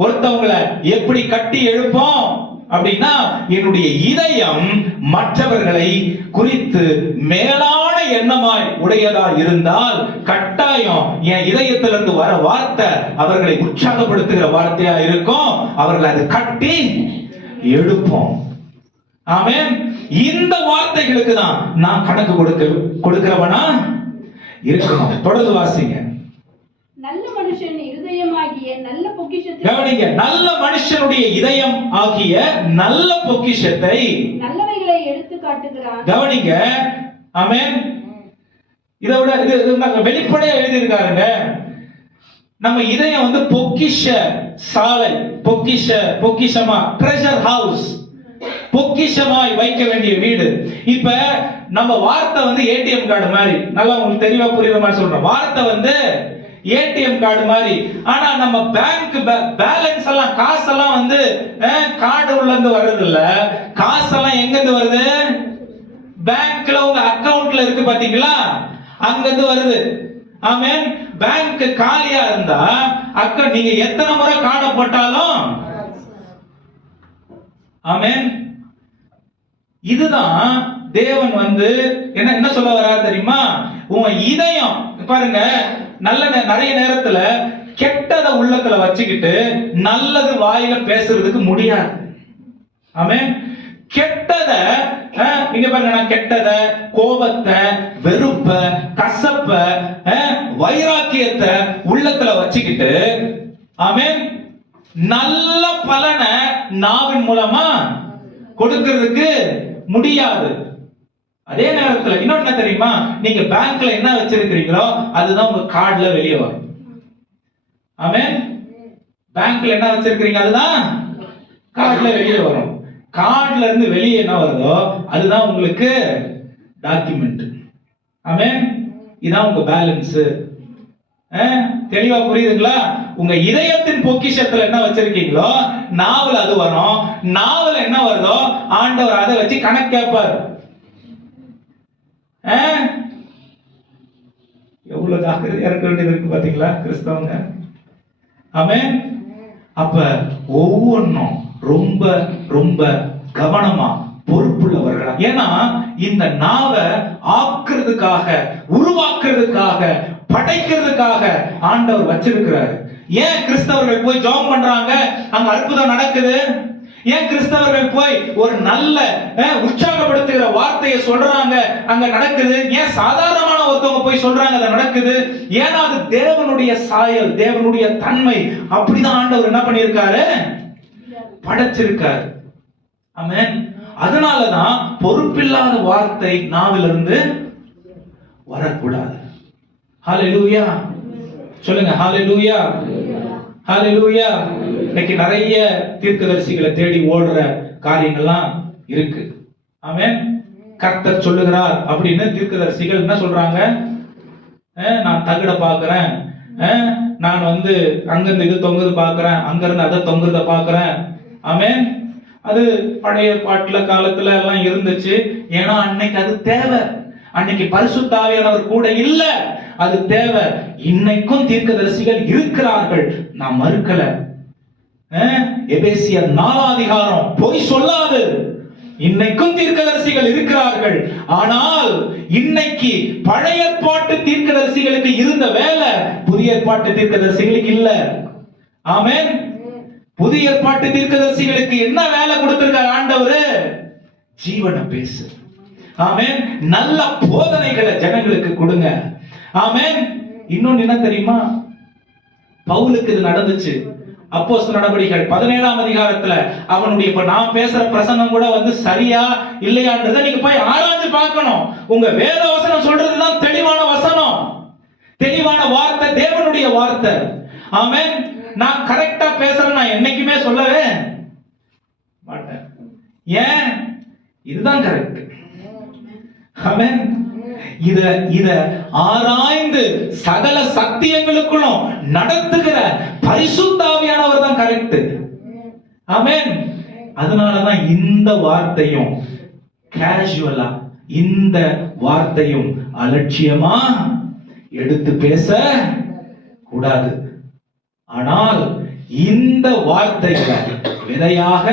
ஒருத்தவங்களை எப்படி கட்டி எழுப்போம் அப்படின்னா என்னுடைய இதயம் மற்றவர்களை குறித்து மேலான எண்ணமாய் உடையதா இருந்தால் கட்டாயம் என் இதயத்திலிருந்து வர வார்த்தை அவர்களை உற்சாகப்படுத்துகிற வார்த்தையா இருக்கும். அவர்களை அது கட்டி எழுப்போம். ஆமென். இந்த வார்த்தைகளுக்கு தான் நான் கணக்கு கொடுக்கிறவனா இருக்கணும். தொடர்ந்து வாசிங்க. நல்ல மனுஷன் இதயமாகிய நல்ல பொக்கிஷத்தை கவனிங்க. நல்ல மனுஷனுடைய இதயம் ஆகிய நல்ல பொக்கிஷத்தை நல்லவைகளை எடுத்து காட்டுகிறான். கவனிங்க. ஆமென். இதோட இது வெளிப்படையா எழுதி இருக்காருங்க. நம்ம இதயம் பொக்கிஷ சாலை, பொக்கிஷமா ட்ரெஷர் ஹவுஸ், பொக்கிஷமாய் வைக்க வேண்டிய வீடு. இப்ப நம்ம வார்த்தை ஏடிஎம் கார்டு மாதிரி. நல்லா உங்களுக்கு தெளிவா புரியுற மாதிரி சொல்றோம். வார்த்தை ஏடிஎம் கார்டு மாதிரி. ஆனா நம்ம பேங்க் பேலன்ஸ் எல்லாம் காசெல்லாம் கார்டு உள்ள இருந்து வர்றது இல்ல. காசெல்லாம் எங்க இருந்து வருது? பேங்க்ல உங்க அக்கவுண்ட்ல இருக்கு பாத்தீங்களா, அங்க இருந்து வருது. ஆமென். பேங்க் காலியா இருந்தா நீங்க எத்தனை முறை கார்டு போட்டாலும் ஆமென். இதுதான் தேவன் என்ன சொல்ல வர்றாரு தெரியுமா? உன் இதயம் பாருங்க, நிறைய நேரத்துல கெட்டத உள்ளத்துல வச்சுக்கிட்டு நல்லது வாயில பேசுறதுக்கு முடியாது. ஆமென். கெட்டத நீங்க பாருங்க, நான் கெட்டத, கோபத்தை, வெறுப்ப, கசப்ப, வைராக்கியத்தை உள்ளத்துல வச்சுக்கிட்டு ஆமென் நல்ல பலனை நாவின் மூலமா கொடுக்கிறதுக்கு முடியாது. அதே நேரத்துல இன்னொன்னு என்ன தெரியுமா, நீங்க பேங்க்ல என்ன வச்சிருக்கிறீங்களோ அதுதான் உங்க கார்டுல வெளியே வரும். ஆமென். பேங்க்ல என்ன வச்சிருக்கீங்க அதுதான் கார்டுல வெளியே வரும். கார்டுல இருந்து வெளியே என்ன வருதோ அதுதான் உங்களுக்கு டாக்குமெண்ட். ஆமென். இதான் உங்க பேலன்ஸ். தெளிவா புரியுதுங்களா? உங்க இதயத்தின் பொக்கிஷத்துல என்ன வச்சிருக்கீங்களோ நாவல் அது வரும். நாவல் என்ன வருதோ ஆண்டவர் அதை வச்சு கணக்கு கேட்பார். எவ்வளவு ஜாக்கிரதையா இருக்க வேண்டியது இருக்கு பாத்தீங்களா கிறிஸ்தவங்க? ஆமென். அப்ப ஒவ்வொன்றும் ரொம்ப ரொம்ப கவனமா பொறுப்புள்ளவர்களா. ஏன்னா இந்த நாவை ஆக்குறதுக்காக, உருவாக்குறதுக்காக, படைக்கிறதுக்காக ஆண்டவர் வச்சிருக்கிறாரு. ஏன் கிறிஸ்தவர்கள் போய் ஜெபம் பண்றாங்க, அங்க அற்புதம் நடக்குது? ஏன் கிறிஸ்தவர்கள் போய் ஒரு நல்ல உற்சாகப்படுத்துகிற வார்த்தையை சொல்றாங்க, அங்க நடக்குது? ஏன் சாதாரணமான ஒருத்தவங்க போய் சொல்றாங்க, அது நடக்குது? ஏன்னா அது தேவனுடைய சாயல், தேவனுடைய தன்மை. அப்படிதான் ஆண்டவர் என்ன பண்ணியிருக்காரு, படைச்சிருக்காரு. ஆமென். அதனாலதான் பொறுப்பில்லாத வார்த்தை நாவிலிருந்து வரக்கூடாது. ஹல்லேலூயா சொல்லுங்க. ஹல்லேலூயா ஹல்லேலூயா. இன்னைக்கு நிறைய தீர்க்கதரிசிகளை தேடி ஓடுற காரியங்கள்லாம் இருக்கு. ஆமென். கர்த்தர் சொல்லுகிறார் அப்படின்னு தீர்க்கதரிசிகள் என்ன சொல்றாங்க, நான் தகட பாக்குறேன், நான் அங்கிருந்து இது தொங்குது பாக்குறேன், அங்கிருந்து அதை தொங்குறத பாக்குறேன். ஆமென். அது பழைய பாட்டுல காலத்துல எல்லாம் இருந்துச்சு. ஏன்னா அன்னைக்கு அது தேவை. அன்னைக்கு பரிசுத்த ஆவியானவர் கூட இல்ல, அது தேவை. இன்னைக்கும் தீர்க்கதரிசிகள் இருக்கிறார்கள், நான் மறுக்கல. எபேசியர் 4 அதிகாரம் பொய் சொல்லாது. இன்னைக்கும் தீர்க்கதரிசிகள் இருக்கிறார்கள். ஆனால் இன்னைக்கு பழைய ஏற்பாட்டு தீர்க்கதரிசிகளுக்கு இருந்த வேலை புதிய ஏற்பாட்டு தீர்க்கதரிசிகளுக்கு இல்ல. ஆமென். புதிய ஏற்பாட்டு தீர்க்கதரிசிகளுக்கு என்ன வேலை கொடுத்திருக்கார் ஆண்டவர்? ஜீவனை பேசு. ஆமென். நல்ல போதனைகளை ஜனங்களுக்கு கொடுங்க. ஆமென். இன்னொன்னு என்ன தெரியுமா, பவுலுக்கு இது நடந்துச்சு. அப்போஸ்தலர் நடவடிக்கைகள் 17ஆம் அதிகாரத்துல அவனுடைய இப்ப நான் பேசுற பிரசங்கம் கூட சரியா இல்லையான்றதை நீங்க போய் ஆராய்ஞ்சு பார்க்கணும். உங்க வேத வசனம் சொல்றதுதான் தெளிவான வசனம், தெளிவான வார்த்தை, தேவனுடைய வார்த்தை. ஆமென். நான் கரெக்டா பேசுறேன் நான் என்னைக்குமே சொல்லவே மாட்டேன். ஏன்? இதுதான் கரெக்ட். ஆமென். இத ஆராய்ந்து சகல சத்தியங்களுக்குள்ளும் நடத்துகிற பரிசுத்த ஆவியானவர் தான் கரெக்ட். ஆமென். அதனாலதான் இந்த வார்த்தையும் கேஷுவலா, இந்த வார்த்தையும் அலட்சியமா எடுத்து பேச கூடாது. ஆனால் இந்த வார்த்தைகளை விதையாக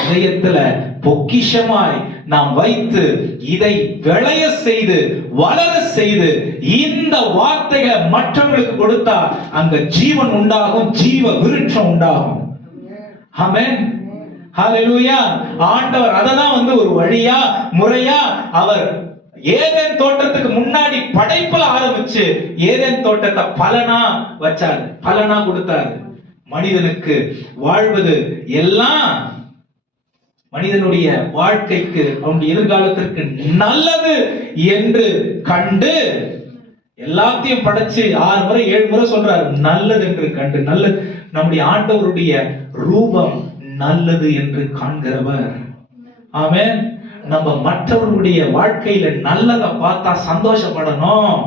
இதயத்துல பொக்கிஷமாய் நாம் வைத்து இதை விளைய செய்து வளர செய்து இந்த வார்த்தைகளை மற்றவர்களுக்கு கொடுத்தா அங்க ஜீவன் உண்டாகும், ஜீவ விருட்சம் உண்டாகும். ஆமென். ஹல்லேலூயா. ஆண்டவர் அததான் ஒரு வழியா முறையா அவர் ஏதேன் தோட்டத்துக்கு முன்னாடி படைப்புல ஆரம்பிச்சு ஏதேன் தோட்டத்தை பலனா வச்சாரு, பலனா கொடுத்தாரு. மனிதனுக்கு வாழ்வது எல்லாம் மனிதனுடைய வாழ்க்கைக்கு அவனுடைய எதிர்காலத்திற்கு நல்லது என்று கண்டு எல்லாத்தையும் படைச்சு 6 முறை 7 முறை சொல்றாரு நல்லது என்று கண்டு. நல்லது. நம்முடைய ஆண்டவருடைய ரூபம் நல்லது என்று காண்கிறவர். ஆமென். நம்ம மற்றவர்களுடைய வாழ்க்கையில நல்லதை பார்த்தா சந்தோஷப்படணும்.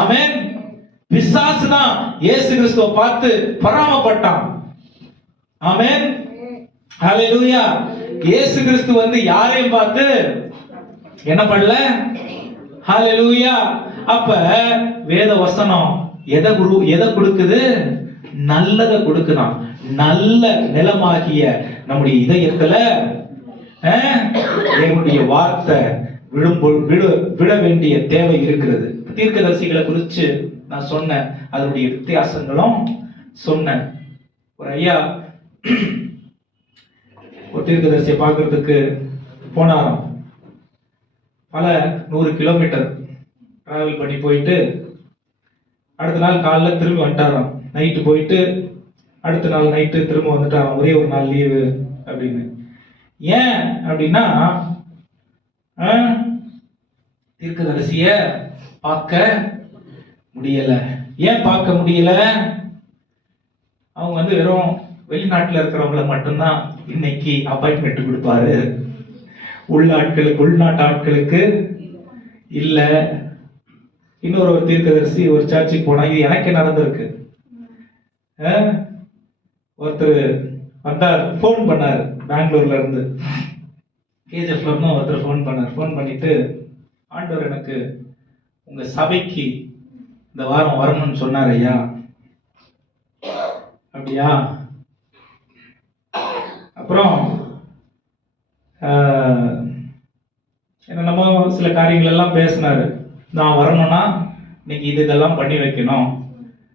ஆமென். பிசாசு தான் இயேசு கிறிஸ்துவை பார்த்து பொறாமைப்பட்டான். ஆமென். ஹல்லேலூயா. இயேசு கிறிஸ்து யாரையும் பார்த்து என்ன பண்ணல? ஹல்லேலூயா. அப்ப வேத வசனம் எதை கொடுக்குது? நல்லதை கொடுக்குதான். நல்ல நிலமாகிய நம்முடைய இதயத்துல தேவனுடைய வார்த்தை விட வேண்டிய தேவை இருக்கிறது. தீர்க்கதரிசிகளை குறித்து நான் சொன்னேன், அதனுடைய வித்தியாசங்களும் சொன்னேன். ஒரு ஐயா ஒரு தீர்க்கதரிசியை பார்க்கறதுக்கு போனாராம். பல 100 கிலோமீட்டர் டிராவல் பண்ணி போயிட்டு அடுத்த நாள் காலைல திரும்பி வந்துட்டாராம். நைட்டு போயிட்டு அடுத்த நாள் நைட்டு திரும்ப வந்துட்டாராம். ஒரே ஒரு நாள் லீவு அப்படின்னு. ஏன் அப்படின்னா தீர்க்கதரிசிய பார்க்க முடியல. ஏன் பார்க்க முடியல? அவங்க வந்து வெறும் வெளிநாட்டுல இருக்கிறவங்கள மட்டும்தான் இன்னைக்கு அப்பாயின்மெண்ட் கொடுப்பாரு, உள்நாட்டு ஆட்களுக்கு இல்ல. இன்னொரு ஒரு தீர்க்கதரிசி ஒரு சர்ச்சுக்கு போனா, இது எனக்கு நடந்திருக்கு. ஒருத்தர் வந்தார், போன் பண்ணார் பெங்களூர்ல இருந்து, கேஜிஎஃப்ல இருந்து ஒருத்தர் போன் பண்ணார். போன் பண்ணிட்டு, ஆண்டவர் எனக்கு உங்க சபைக்கு இந்த வாரம் வரணும்னு சொன்னார் ஐயா. அப்படியா? அப்புறம் என்னென்னமோ சில காரியங்கள் எல்லாம் பேசினாரு. நான் வரணும்னா நீங்க இதெல்லாம் பண்ணி வைக்கணும்,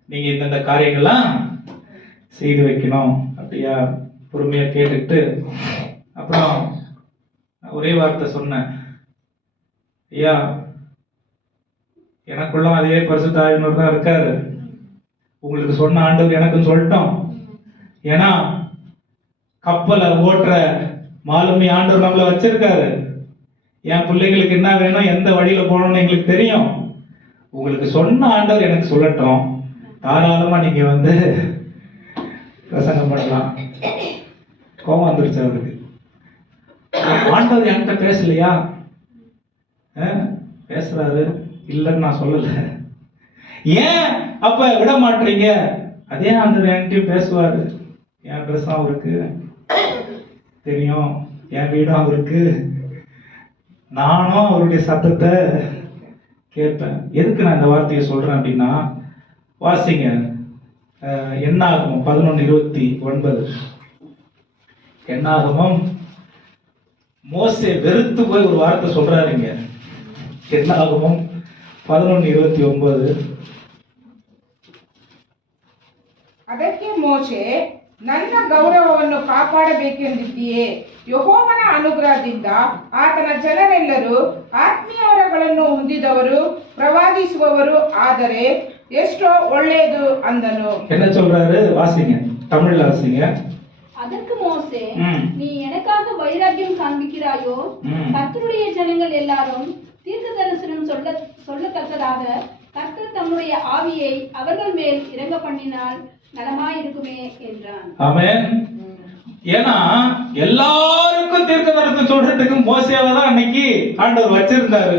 நீங்க இந்த காரியங்கள்லாம் செய்து வைக்கணும். அப்படியா? பொறுமையா கேட்டுக்கிட்டு அப்புறம் ஒரே வார்த்தை சொன்னேன், ஐயா எனக்குள்ள அதே பரிசுத்த ஆவியானவர் தான் இருக்காரு, உங்களுக்கு சொன்ன ஆண்டவர் எனக்கும் சொல்லட்டும். ஏன்னா கப்பலை ஓட்டுற மாலுமி ஆண்டவர் நம்மள வச்சிருக்காரு. என் பிள்ளைங்களுக்கு என்ன வேணும், எந்த வழியில போகணும்னு எங்களுக்கு தெரியும். உங்களுக்கு சொன்ன ஆண்டவர் எனக்கு சொல்லட்டும், தாராளமா நீங்க வந்து பிரசங்கம் பண்ணலாம். கோபம் வந்துருச்சு அவருக்கு. ஆண்டவர் என்கிட்ட பேசலையா? பேசுறாரு, இல்லைன்னு நான் சொல்லல. ஏன் அப்ப விட மாட்டீங்க? அதே ஆண்டவர் என்கிட்டயும் பேசுவாரு. என் அட்ரஸும் அவருக்கு தெரியும், என் வீடும் அவருக்கு, நானும் அவருடைய சத்தத்தை கேட்பேன். எதுக்கு நான் இந்த வார்த்தையை சொல்றேன் அப்படின்னா, வாசிங்க என்னாகமம் 11:29. என்னாகமம் மோசே வெறுத்து போய் ஒரு வார்த்தை சொல்றாருங்க. என்னாகமம் 11:29. ಅದಕ್ಕೆ ಮೋಶೆ, ನನ್ನ ಗೌರವವನ್ನು ಕಾಪಾಡಬೇಕೆಂದಿದ್ದೀಯೇ? ಯೆಹೋವನ ಅನುಗ್ರಹದಿಂದ ಆತನ ಜನರೆಲ್ಲರೂ ಆತ್ಮೀಯವರಗಳನ್ನು ಹೊಂದಿದವರು, ಪ್ರವಾದಿಸುವವರು ಆದರೆ ಎಷ್ಟೋ ಒಳ್ಳೆಯದು ಅಂದನು. என்ன சொல்றாரு? வாசிங்க, தமிழ்ல வாசிங்க. அதற்கு மோசே, நீ எனக்காக வைராக்கியம் காண்பிக்கிறாயோ? கர்த்தருடைய ஜனங்கள் எல்லாரும் தீர்க்க தரிசனம் சொல்லத்தக்கதாக கர்த்தர் தம்முடைய ஆவியை அவர்கள் மேல் இறங்க பண்ணினால் நலமாயிருக்குமே என்றான். ஆமென். ஏன்னா எல்லாருக்கும் தீர்க்க தரிசனம் சொல்றதுக்கு மோசேவை தான் அன்னைக்கு ஆண்டவர் வச்சிருந்தாரு.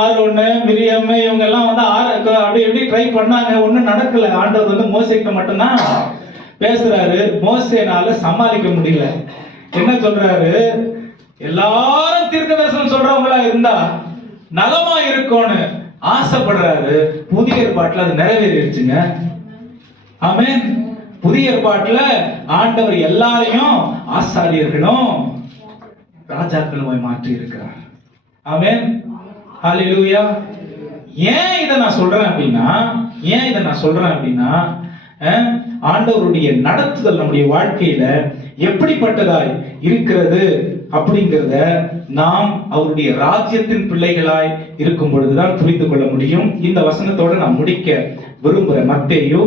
ஆரோன், மிரியம் இவங்க எல்லாம் வந்து அப்படி எப்படி ட்ரை பண்ணாங்க, ஒண்ணும் நடக்கல. ஆண்டவர் வந்து மோசேக்கு மட்டும்தான் பேசுறாரு. மோசேனால சமாளிக்க முடியல. என்ன சொல்றாரு? எல்லாரும் தீர்க்க தரிசனம் சொல்றவங்களா இருந்தா நலமா இருக்கும்னு ஆசைப்படுறாரு. புதிய ஏற்பாட்டுல அது நிறைவேறிடுச்சுங்க. ஆமென். புதிய ஏற்பாட்டுல ஆண்டவர் எல்லாரையும் ஆசாரியர்களும் ராஜாக்களும் மாற்றி இருக்கிறார். ஆமென். ஹல்லேலூயா. ஏன் இதை நான் சொல்றேன் அப்படின்னா, ஆண்டவருடைய நடத்துதல் நம்முடைய வாழ்க்கையில எப்படிப்பட்டதாய் இருக்கிறது அப்படிங்கிறத நாம் அவருடைய ராஜ்யத்தின் பிள்ளைகளாய் இருக்கும் பொழுதுதான் புரிந்து கொள்ள முடியும். இந்த வசனத்தோட நான் முடிக்க விரும்புகிறேன். மத்தேயு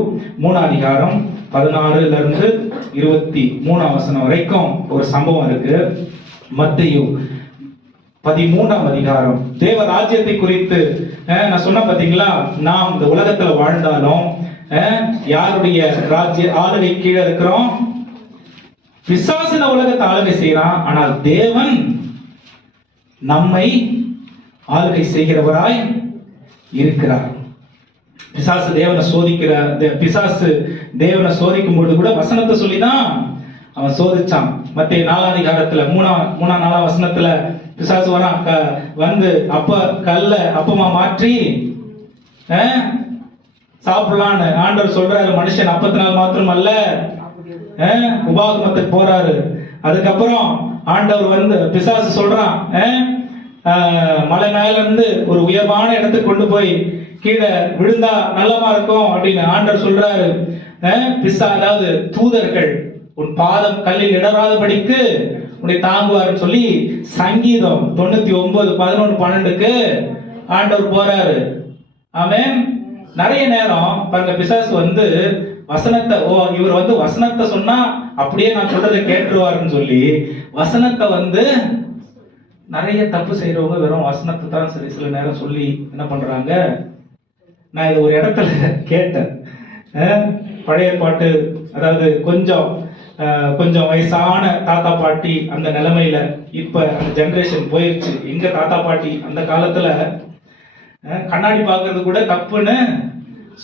3:16-23 வரைக்கும் ஒரு சம்பவம் இருக்கு. மத்தேயு 13 தேவ ராஜ்யத்தை குறித்து நான் சொன்ன பாத்தீங்களா? நாம் இந்த உலகத்துல வாழ்ந்தாலும் யாருடைய ராஜ்ய ஆளுகை கீழே இருக்கிறோம்? பிசாசின உலகத்தை ஆளுகை செய்யறான். ஆனால் தேவன் நம்மை ஆளுகை செய்கிறவராய் இருக்கிறார். பிசாசு தேவனை சோதிக்கும் பொழுது கூட வசனத்தை சொல்லிதான் அவன் சோதிச்சான். மத்தேயு 4 3-4 வசனத்துல பிசாசு வந்து கல்ல அப்பமா மாற்றி சாப்பிடலான்னு ஆண்டவர் சொல்றாரு. மனுஷன் அப்பத்தினால் மாத்திரம் அல்ல, உபாகமத்துக்கு போறாரு. அதுக்கப்புறம் ஆண்டவர் வந்து பிசாசு சொல்றான், மலை மேல இருந்து ஒரு உயர்வான இடத்துக்கு கொண்டு போய் கீழே விழுந்தா நல்லமா இருக்கும் அப்படின்னு ஆண்டவர் சொல்றாரு. அதாவது தூதர்கள் உன் பாதம் கல்லில் இடராதபடிக்கு உன்னை தாங்குவாருன்னு சொல்லி சங்கீதம் 99:11-12 ஆண்டவர் போறாரு. ஆமென். நிறைய நேரம் பாருங்க, பிசாசு வந்து வசனத்தை இவர் வந்து வசனத்தை சொன்னா அப்படியே நான் சொல்றதை கேட்டுருவாருன்னு சொல்லி வசனத்தை வந்து நிறைய தப்பு செய்யறவங்க வெறும் வசனத்தை தான் சரி சில நேரம் சொல்லி என்ன பண்றாங்க. நான் இது ஒரு இடத்துல கேட்டேன். பழைய பாட்டு, அதாவது கொஞ்சம் வயசான தாத்தா பாட்டி அந்த நிலைமையில இப்ப அந்த ஜெனரேஷன் போயிருச்சு. எங்க தாத்தா பாட்டி அந்த காலத்துல கண்ணாடி பார்க்கறது கூட தப்புன்னு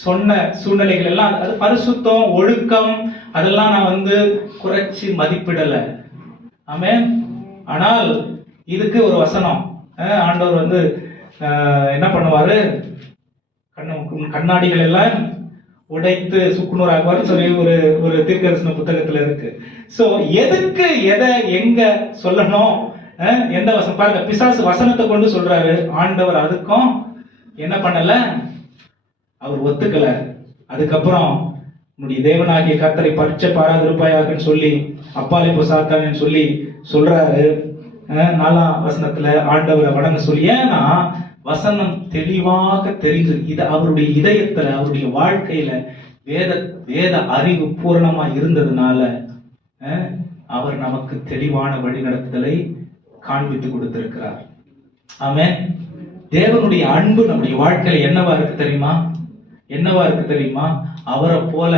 சொன்ன சூழ்நிலைகள் எல்லாம், அது பரிசுத்தம் ஒழுக்கம் அதெல்லாம் நான் வந்து குறைச்சி மதிப்பிடல. ஆமென். ஆனால் இதுக்கு ஒரு வசனம், ஆண்டவர் வந்து என்ன பண்ணுவாரு, கண்ணாடிகள் எல்லாம் உடைத்து சுக்குநூறாக்குவார் சொல்லி ஒரு தீர்க்கதரிசன புத்தகத்துல இருக்கு. சோ எதுக்கு எதை எங்க சொல்லணும், எந்த வசனம் பாருங்க, பிசாசு வசனத்தை கொண்டு சொல்றாரு, ஆண்டவர் அதுக்கும் என்ன பண்ணல, அவர் ஒத்துக்கல. அதுக்கப்புறம் உன்னுடைய தேவனாகிய கர்த்தரை பரிச்சை பாராதிருப்பாயாகன்னு சொல்லி அப்பாலே போ சாத்தானேன்னு சொல்லி சொல்றாரு. 4ஆம் வசனத்துல ஆண்டவரை வணங்க சொல்லி, ஏன்னா வசனம் தெளிவாக தெரிஞ்சு இது அவருடைய இதயத்துல அவருடைய வாழ்க்கையில வேத அறிவு பூரணமா இருந்ததுனால அவர் நமக்கு தெளிவான வழிநடத்துதலை காண்பித்து கொடுத்திருக்கிறார். ஆமென். தேவனுடைய அன்பு நம்முடைய வாழ்க்கையில என்னவா இருக்கு தெரியுமா? அவரை போல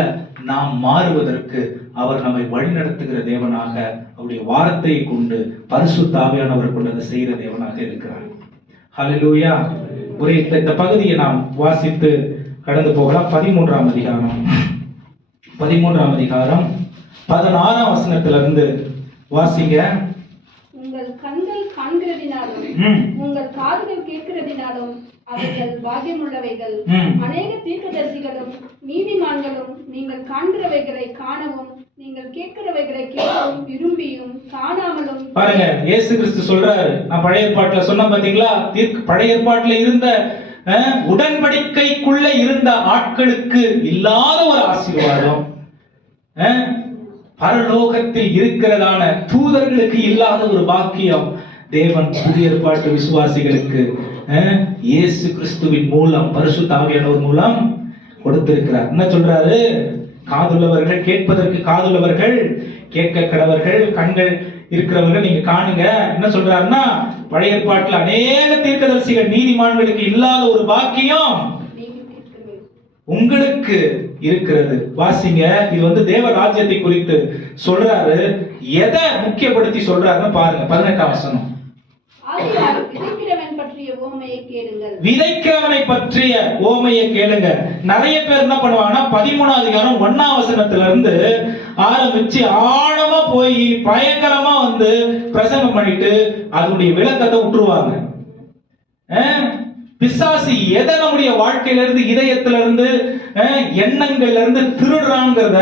நாம் மாறுவதற்கு அவர் நம்மை வழிநடத்துகிற தேவனாக, அவருடைய வார்த்தையை கொண்டு பரிசுத்த ஆவியானவர் கொண்டு அதை செய்கிற தேவனாக இருக்கிறார். ஹல்லேலூயா. இந்த பகுதியை நாம் வாசித்து கடந்து போகலாம். 13ஆம் அதிகாரம் 16ஆம் வசனத்திலிருந்து வாசிங்க. உங்கள் கண்கள் காண்கிறதினாலும் உங்கள் காதுகள் கேட்கிறதினாலும் அவைகள் பாக்கியமுள்ளவைகள். அநேக தீர்க்கதரிசிகளும் நீதிமான்களும் நீங்கள் காண்கிறவைகளை காணவும் நீங்கள் கேட்கிறவைகளை கேட்கவும் விரும்பியும் காணாமலும். பாருங்க, இயேசு கிறிஸ்து சொல்றாரு, நான் பழைய ஏற்பாட்டுல சொன்ன பாத்தீங்களா, பழைய ஏற்பாட்டுல இருந்த உடன்படிக்கைக்குள்ள இருந்த ஆட்களுக்கு இல்லாத ஒரு ஆசீர்வாதம், பரலோகத்தில் இருக்கிறதான தூதர்களுக்கு இல்லாத ஒரு பாக்கியம் தேவன் புதிய ஏற்பாட்டு விசுவாசிகளுக்கு இயேசு கிறிஸ்துவின் மூலம் பரிசுத்த ஆவியானவர் மூலம் கொடுத்திருக்கிறார். என்ன சொல்றாரு, காதுள்ளவர்கள் கேட்பதற்கு காதுள்ளவர்கள் கேட்க கடவர்கள், கண்கள் இருக்கிறவர்கள் நீங்க காணுங்க. என்ன சொல்றாருன்னா, பழைய ஏற்பாட்டுல அநேக தீர்க்கதரிசிகள் நீதிமான்களுக்கு இல்லாத ஒரு பாக்கியம் உங்களுக்கு இருக்கிறது. வாசிங்க, இது வந்து தேவ ராஜ்யத்தை குறித்து சொல்றாரு. எதை முக்கியப்படுத்தி சொல்றாருன்னு பாருங்க. 18ஆம் வசனம். விதைக்கிறவனை பற்றிய ஓமையை கேளுங்க. நிறைய பேர் என்ன பண்ணுவாங்கன்னா 13ஆம் அதிகாரம் 1ஆம் வசனத்துல இருந்து ஆரம்பிச்சு ஆழமா போய் பயங்கரமா வந்து பிரசங்கம் பண்ணிட்டு அதனுடைய விளக்கத்தை விட்டுருவாங்க. பிசாசு எதை நம்முடைய வாழ்க்கையில இருந்து இதயத்தில இருந்து எண்ணங்கள்ல இருந்து திருடுறாங்கிறத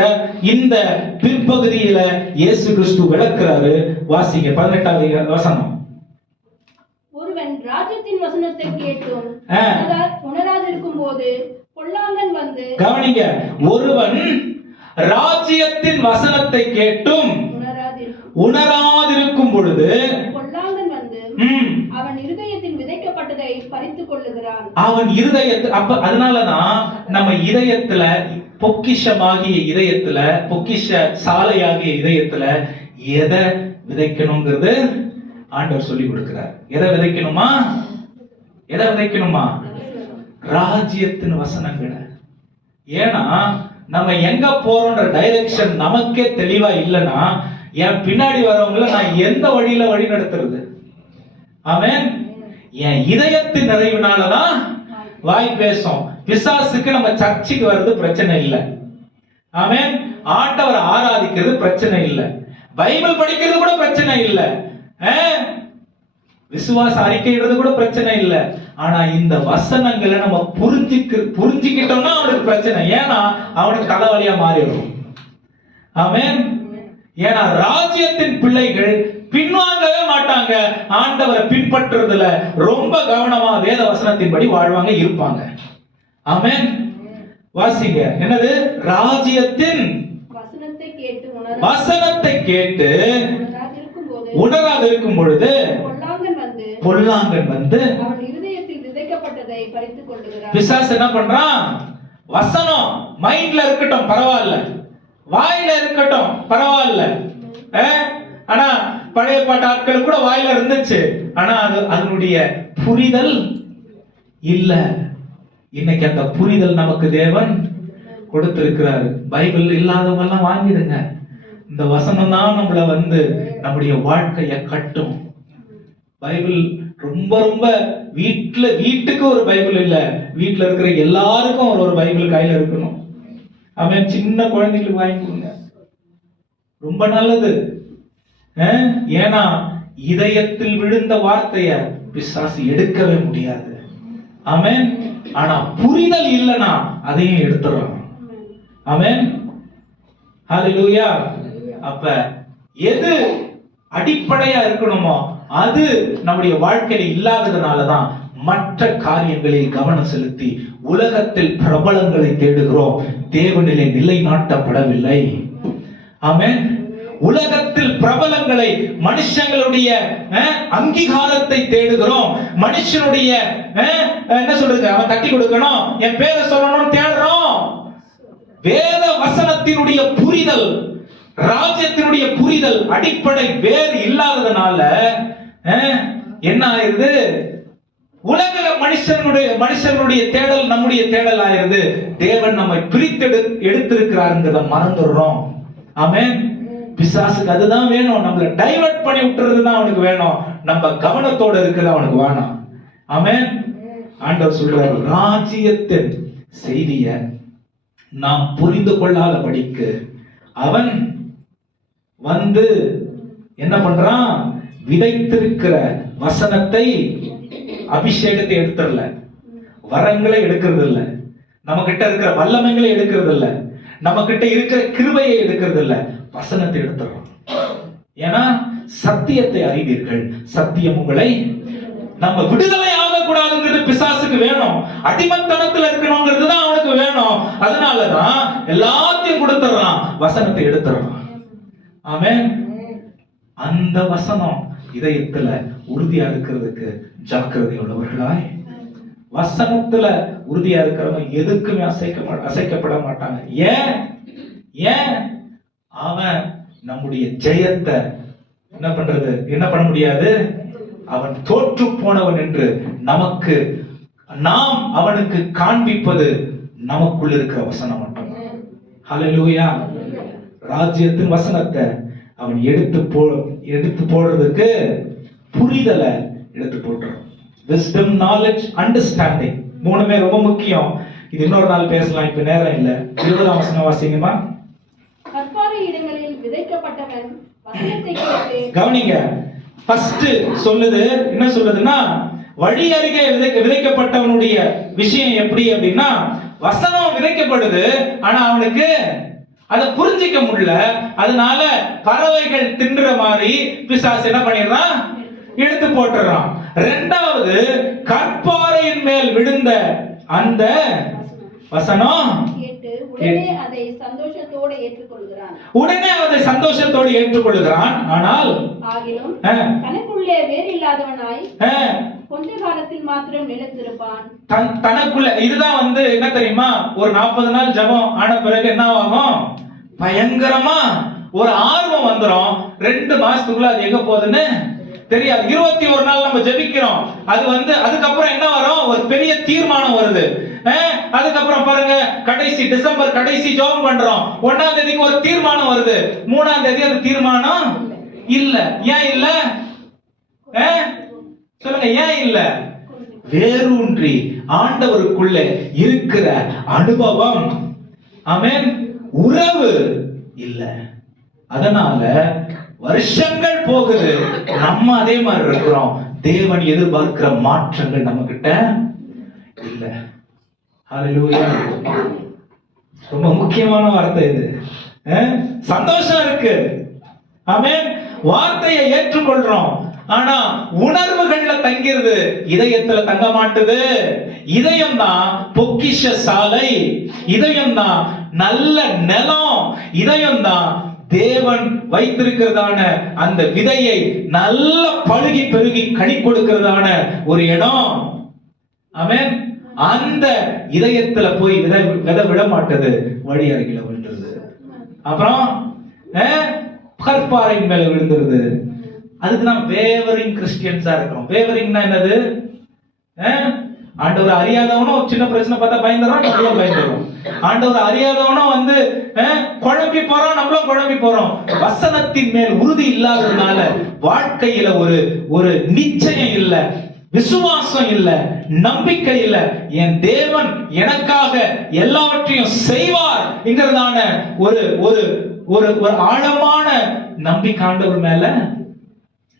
இந்த பிற்பகுதியில இயேசு கிறிஸ்து விளக்குறாரு. வாசிங்க 18ஆம் வசனம். ஒருவன் ராஜ்யத்தின் வசனத்தை கேட்டும் உணராதிருக்கும் போது பொல்லாங்கன் வந்து, கவனிங்க, ஒருவன் ராஜ்யத்தின் வசனத்தை கேட்டும் உணராதிருக்கும் பொழுது பொல்லாங்கன் வந்து அவன் இருதயத்தின் விதைக்கப்பட்டதை பறித்துக் கொள்ளுகிறான். அவன் இருதயத்தில், அப்ப அதனாலதான் நம்ம இதயத்துல பொக்கிஷமாகிய இதயத்துல, பொக்கிஷ சாலையாகிய இதயத்துல எதை விதைக்கணுங்கிறது ஆண்டவர் சொல்லி கொடுக்கிறார். எதை விதைக்கணுமா? ராஜ்யத்தின் வசனங்களை. ஏன்னா நம்ம எங்க போறோம்ன்ற டைரக்ஷன் நமக்கே தெளிவா இல்லைன்னா என் பின்னாடி வரவங்களை நான் எந்த வழியில வழி நடத்துறது? ஆமென். என் இதயத்தின் நிறைவுனாலதான் வாய் பேசும். பிசாசுக்கு நம்ம சர்ச்சுக்கு வர்றது பிரச்சனை இல்லை. ஆமென். ஆண்டவரை ஆராதிக்கிறது பிரச்சனை இல்லை. பைபிள் படிக்கிறது கூட பிரச்சனை இல்லை. விசுவாச அறிக்கைறது கூட பிரச்சனை இல்லை. ஆனா இந்த வசனங்களை நம்ம புரிஞ்சுக்கிட்டோம்னா அவனுக்கு பிரச்சனை. ஏன்னா அவனுக்கு தலைவலியா மாறிடும். ஆமென். ஏன்னா ராஜ்யத்தின் பிள்ளைகள் பின்வாங்கவே மாட்டாங்க. ஆண்டவரை பின்பற்றுறதுல ரொம்ப கவனமா வேத வசனத்தின்படி வாழ்வாங்க, இருப்பாங்க. ஆமென். வாசிங்க. என்னது? ராஜ்யத்தின் வசனத்தை கேட்டு உணராதிருக்கும் பொழுது பொல்லாங்கன் வந்து அவன் இருதயத்தில் விதைக்கப்பட்டதை பறித்துக் கொள்ளுகிறான். பிசாசு என்ன பண்றான்? வசனம் மைண்ட்ல இருக்கட்டும் பரவாயில்ல, வாயில இருக்கட்டும் பரவாயில்ல. ஆனா பழைய பாட்டு ஆட்கள் கூட வாயில இருந்துச்சு, ஆனா அது அதனுடைய புரிதல் இல்ல. இன்னைக்கு அந்த புரிதல் நமக்கு தேவன் கொடுத்திருக்கிறாரு. பைபிள் இல்லாதவங்க எல்லாம் வாங்கிடுங்க. இந்த வசனம் தான் நம்மள நம்முடைய வாழ்க்கைய கட்டும். பைபிள் ரொம்ப ரொம்ப வீட்டுக்கு ஒரு பைபிள் இல்ல, வீட்டுல இருக்கிற எல்லாருக்கும் ஒரு பைபிள் கையில இருக்கணும். அவன் சின்ன குழந்தைகளுக்கு வாங்கி கொடுங்க, ரொம்ப நல்லது. ஏன்னா இதயத்தில் விழுந்த வார்த்தைய பிசாசு எடுக்கவே முடியாது. ஆமென். ஆனா புரிதல் இல்லைன்னா அதையும் எடுத்துறான். ஆமென். ஹல்லேலூயா. அப்ப எது அடிப்படையா இருக்கணுமோ அது நம்முடைய வாழ்க்கையில இல்லாததுனாலதான் மற்ற காரியங்களில் கவனம் செலுத்தி உலகத்தில் பிரபலங்களை தேடுகிறோம், தேவனிலே நிலைநாட்டப்படவில்லை. ஆமென். உலகத்தில் பிரபலங்களை, மனுஷங்களுடைய அங்கீகாரத்தை தேடுகிறோம், மனுஷனுடைய என்ன சொல்றது, அவன் தட்டி கொடுக்கணும், என் பேரை சொல்லணும்னு தேடுறோம். வேத வசனத்தினுடைய புரிதல், ராஜ்யத்தினுடைய புரிதல், அடிப்படை வேறு இல்லாததுனால என்ன ஆயிருது? உலக மனுஷனுடைய தேடல் நம்முடைய தேடல் ஆயிருது. தேவன் நம்மை பிரித்து எடுத்திருக்கிறாருங்கிறத மறந்துடுறோம். ஆமென். பிசாசுக்கு அதுதான் வேணும், நம்மள டைவர்ட் பண்ணி விட்டுறதுதான் அவனுக்கு வேணும், நம்ம கவனத்தோட இருக்கிறது அவனுக்கு வேணும். ஆமென். ஆண்டவர் சொல்றாரு, ராஜ்யத்தின் செய்திய நாம் புரிந்து கொள்ளாதபடிக்கு அவன் என்ன பண்றான்? விதைத்திருக்கிற வசனத்தை, அபிஷேகத்தை எடுத்துடல, வரங்களை எடுக்கிறது இல்ல, நம்ம கிட்ட இருக்கிற வல்லமைகளை எடுக்கிறது இல்ல, நம்ம கிட்ட இருக்கிற கிருபையை எடுக்கிறது இல்ல, வசனத்தை எடுத்துறோம். ஏன்னா சத்தியத்தை அறிவீர்கள், சத்தியம் உங்களை, நம்ம விடுதலை ஆகக்கூடாதுங்கிறது பிசாசுக்கு வேணும், அடிமத்தனத்துல இருக்கணுங்கிறது தான் அவனுக்கு வேணும். அதனாலதான் எல்லாத்தையும் கொடுத்துறான், வசனத்தை எடுத்துறான். ஆமென். அந்த வசனம் இதயத்துல உறுதியா இருக்கிறதுக்கு ஜாக்கிரதை உள்ளவர்களாய், வசனத்துல உறுதியா இருக்கிறவங்க எதுக்குமே அசைக்கப்பட மாட்டாங்க. ஏன் அவன் நம்முடைய ஜெயத்தை என்ன பண்ண முடியாது? அவன் தோற்று போனவன் என்று நாம் அவனுக்கு காண்பிப்பது நமக்குள் இருக்கிற வசனம் மட்டும். ஹல்லேலூயா. ராஜ்யத்தின் வசனத்தை அவன் எடுத்து போடுறதுக்கு புரிதலை எடுத்து போட்டுறான். விஸ்டம், நாலேஜ், அண்டர்ஸ்டாண்டிங், மூணுமே ரொம்ப முக்கியம். இது இன்னொரு நாள் பேசலாம், இப்ப நேரம் இல்ல. 20ஆம் வசனம் வாசிங்கம்மா. கற்பாறை இடங்களில் விதைக்கப்பட்டவன் வசனத்தை கேட்டு, கவனிங்க, ஃபர்ஸ்ட் சொல்லுது, என்ன சொல்லுதுன்னா, வழி அருகே விதைக்கப்பட்டவனுடைய விஷயம் எப்படி அப்படின்னா, வசனம் விதைக்கப்படுது, ஆனா அவனுக்கு அதை புரிஞ்சிக்க முடியல. அதனால பறவைகள் தின்ற மாதிரி பிசாசு என்ன பண்ணிடுறான்? எடுத்து போட்டுறான். இரண்டாவது, கற்பாறையின் மேல் விழுந்த அந்த வசனம் கேட்டு உடனே அதை சந்தோஷத்தோடு ஏற்றுக்கொள்கிறான். ஆனால் ஆகிலும் தனக்குள்ளே வேறு இல்லாதவனாய் கொஞ்ச காலத்தில் மாத்திரம் நிலைத்திருப்பான். தனக்குள்ள இதுதான் என்ன தெரியுமா? ஒரு 40 நாள் ஜெபம் ஆன பிறகு என்ன ஆகும்? பயங்கரமா ஒரு ஆர்வம் வந்துரும். 2 மாசத்துக்குள்ள அது எங்க போகுதுன்னு தெரியாது. 21 நாள் நம்ம ஜெபிக்கிறோம், அது அதுக்கப்புறம் என்ன வரும்? ஒரு பெரிய தீர்மானம் வருது. அதுக்கப்புறம் பாருங்க, கடைசி டிசம்பர் கடைசி ஜெபம் பண்றோம், 1ஆம் தேதிக்கு ஒரு தீர்மானம் வருது, 3ஆம் தேதி அந்த தீர்மானம் இல்ல. ஏன் இல்ல? சொல்லுங்க, ஏன் இல்ல? வேரூன்றி ஆண்டவருக்குள்ள இருக்கிற அனுபவம், ஆமென், உறவு இல்ல. அதனால வருஷங்கள் போகுது, நம்ம அதே மாதிரி இருக்கிறோம். தேவன் எதிர்பார்க்கிற மாற்றங்கள் நம்ம கிட்ட இல்ல. ஹல்லேலூயா. ரொம்ப முக்கியமான வார்த்தை இது. சந்தோஷம் இருக்கு, ஆமென், வார்த்தையை ஏற்றுக்கொள்றோம், ஆனா உணர்வுகள்ல தங்கிருது, இதயத்துல தங்க மாட்டுது. இதயம் தான் பொக்கிஷ சாலை, இதயம் தான் நல்ல நிலம், இதயம் தான் தேவன் வைத்திருக்கிறதான அந்த விதையை நல்ல பழுகி பெருகி கனி கொடுக்கிறதான ஒரு இடம். ஆமென். அந்த இதயத்துல போய் விதை விட மாட்டது, வழி அருகில விழுந்துருது. அப்புறம் கற்பாறையின் மேல விழுந்துருது. அதுக்கு தான் வேவரிங் கிறிஸ்டியன்ஸா இருக்கிறோம். வேவரிங்னா என்னது? ஆண்டவர் அறியாதவனும் சின்ன பிரச்சனை பார்த்தா பயந்துறான், நம்மளும் பயந்துறோம். ஆண்டவர் அறியாதவனும் வந்து குழம்பி போறோம், நம்மளும் குழம்பி போறோம். வசனத்தின் மேல் உறுதி இல்லாததுனால வாழ்க்கையில ஒரு நிச்சயம் இல்ல, விசுவாசம் இல்ல, நம்பிக்கை இல்ல. என் தேவன் எனக்காக எல்லாவற்றையும் செய்வார் என்கிறதான ஒரு ஒரு ஒரு ஆழமான நம்பிக்கை ஆண்டவர் மேல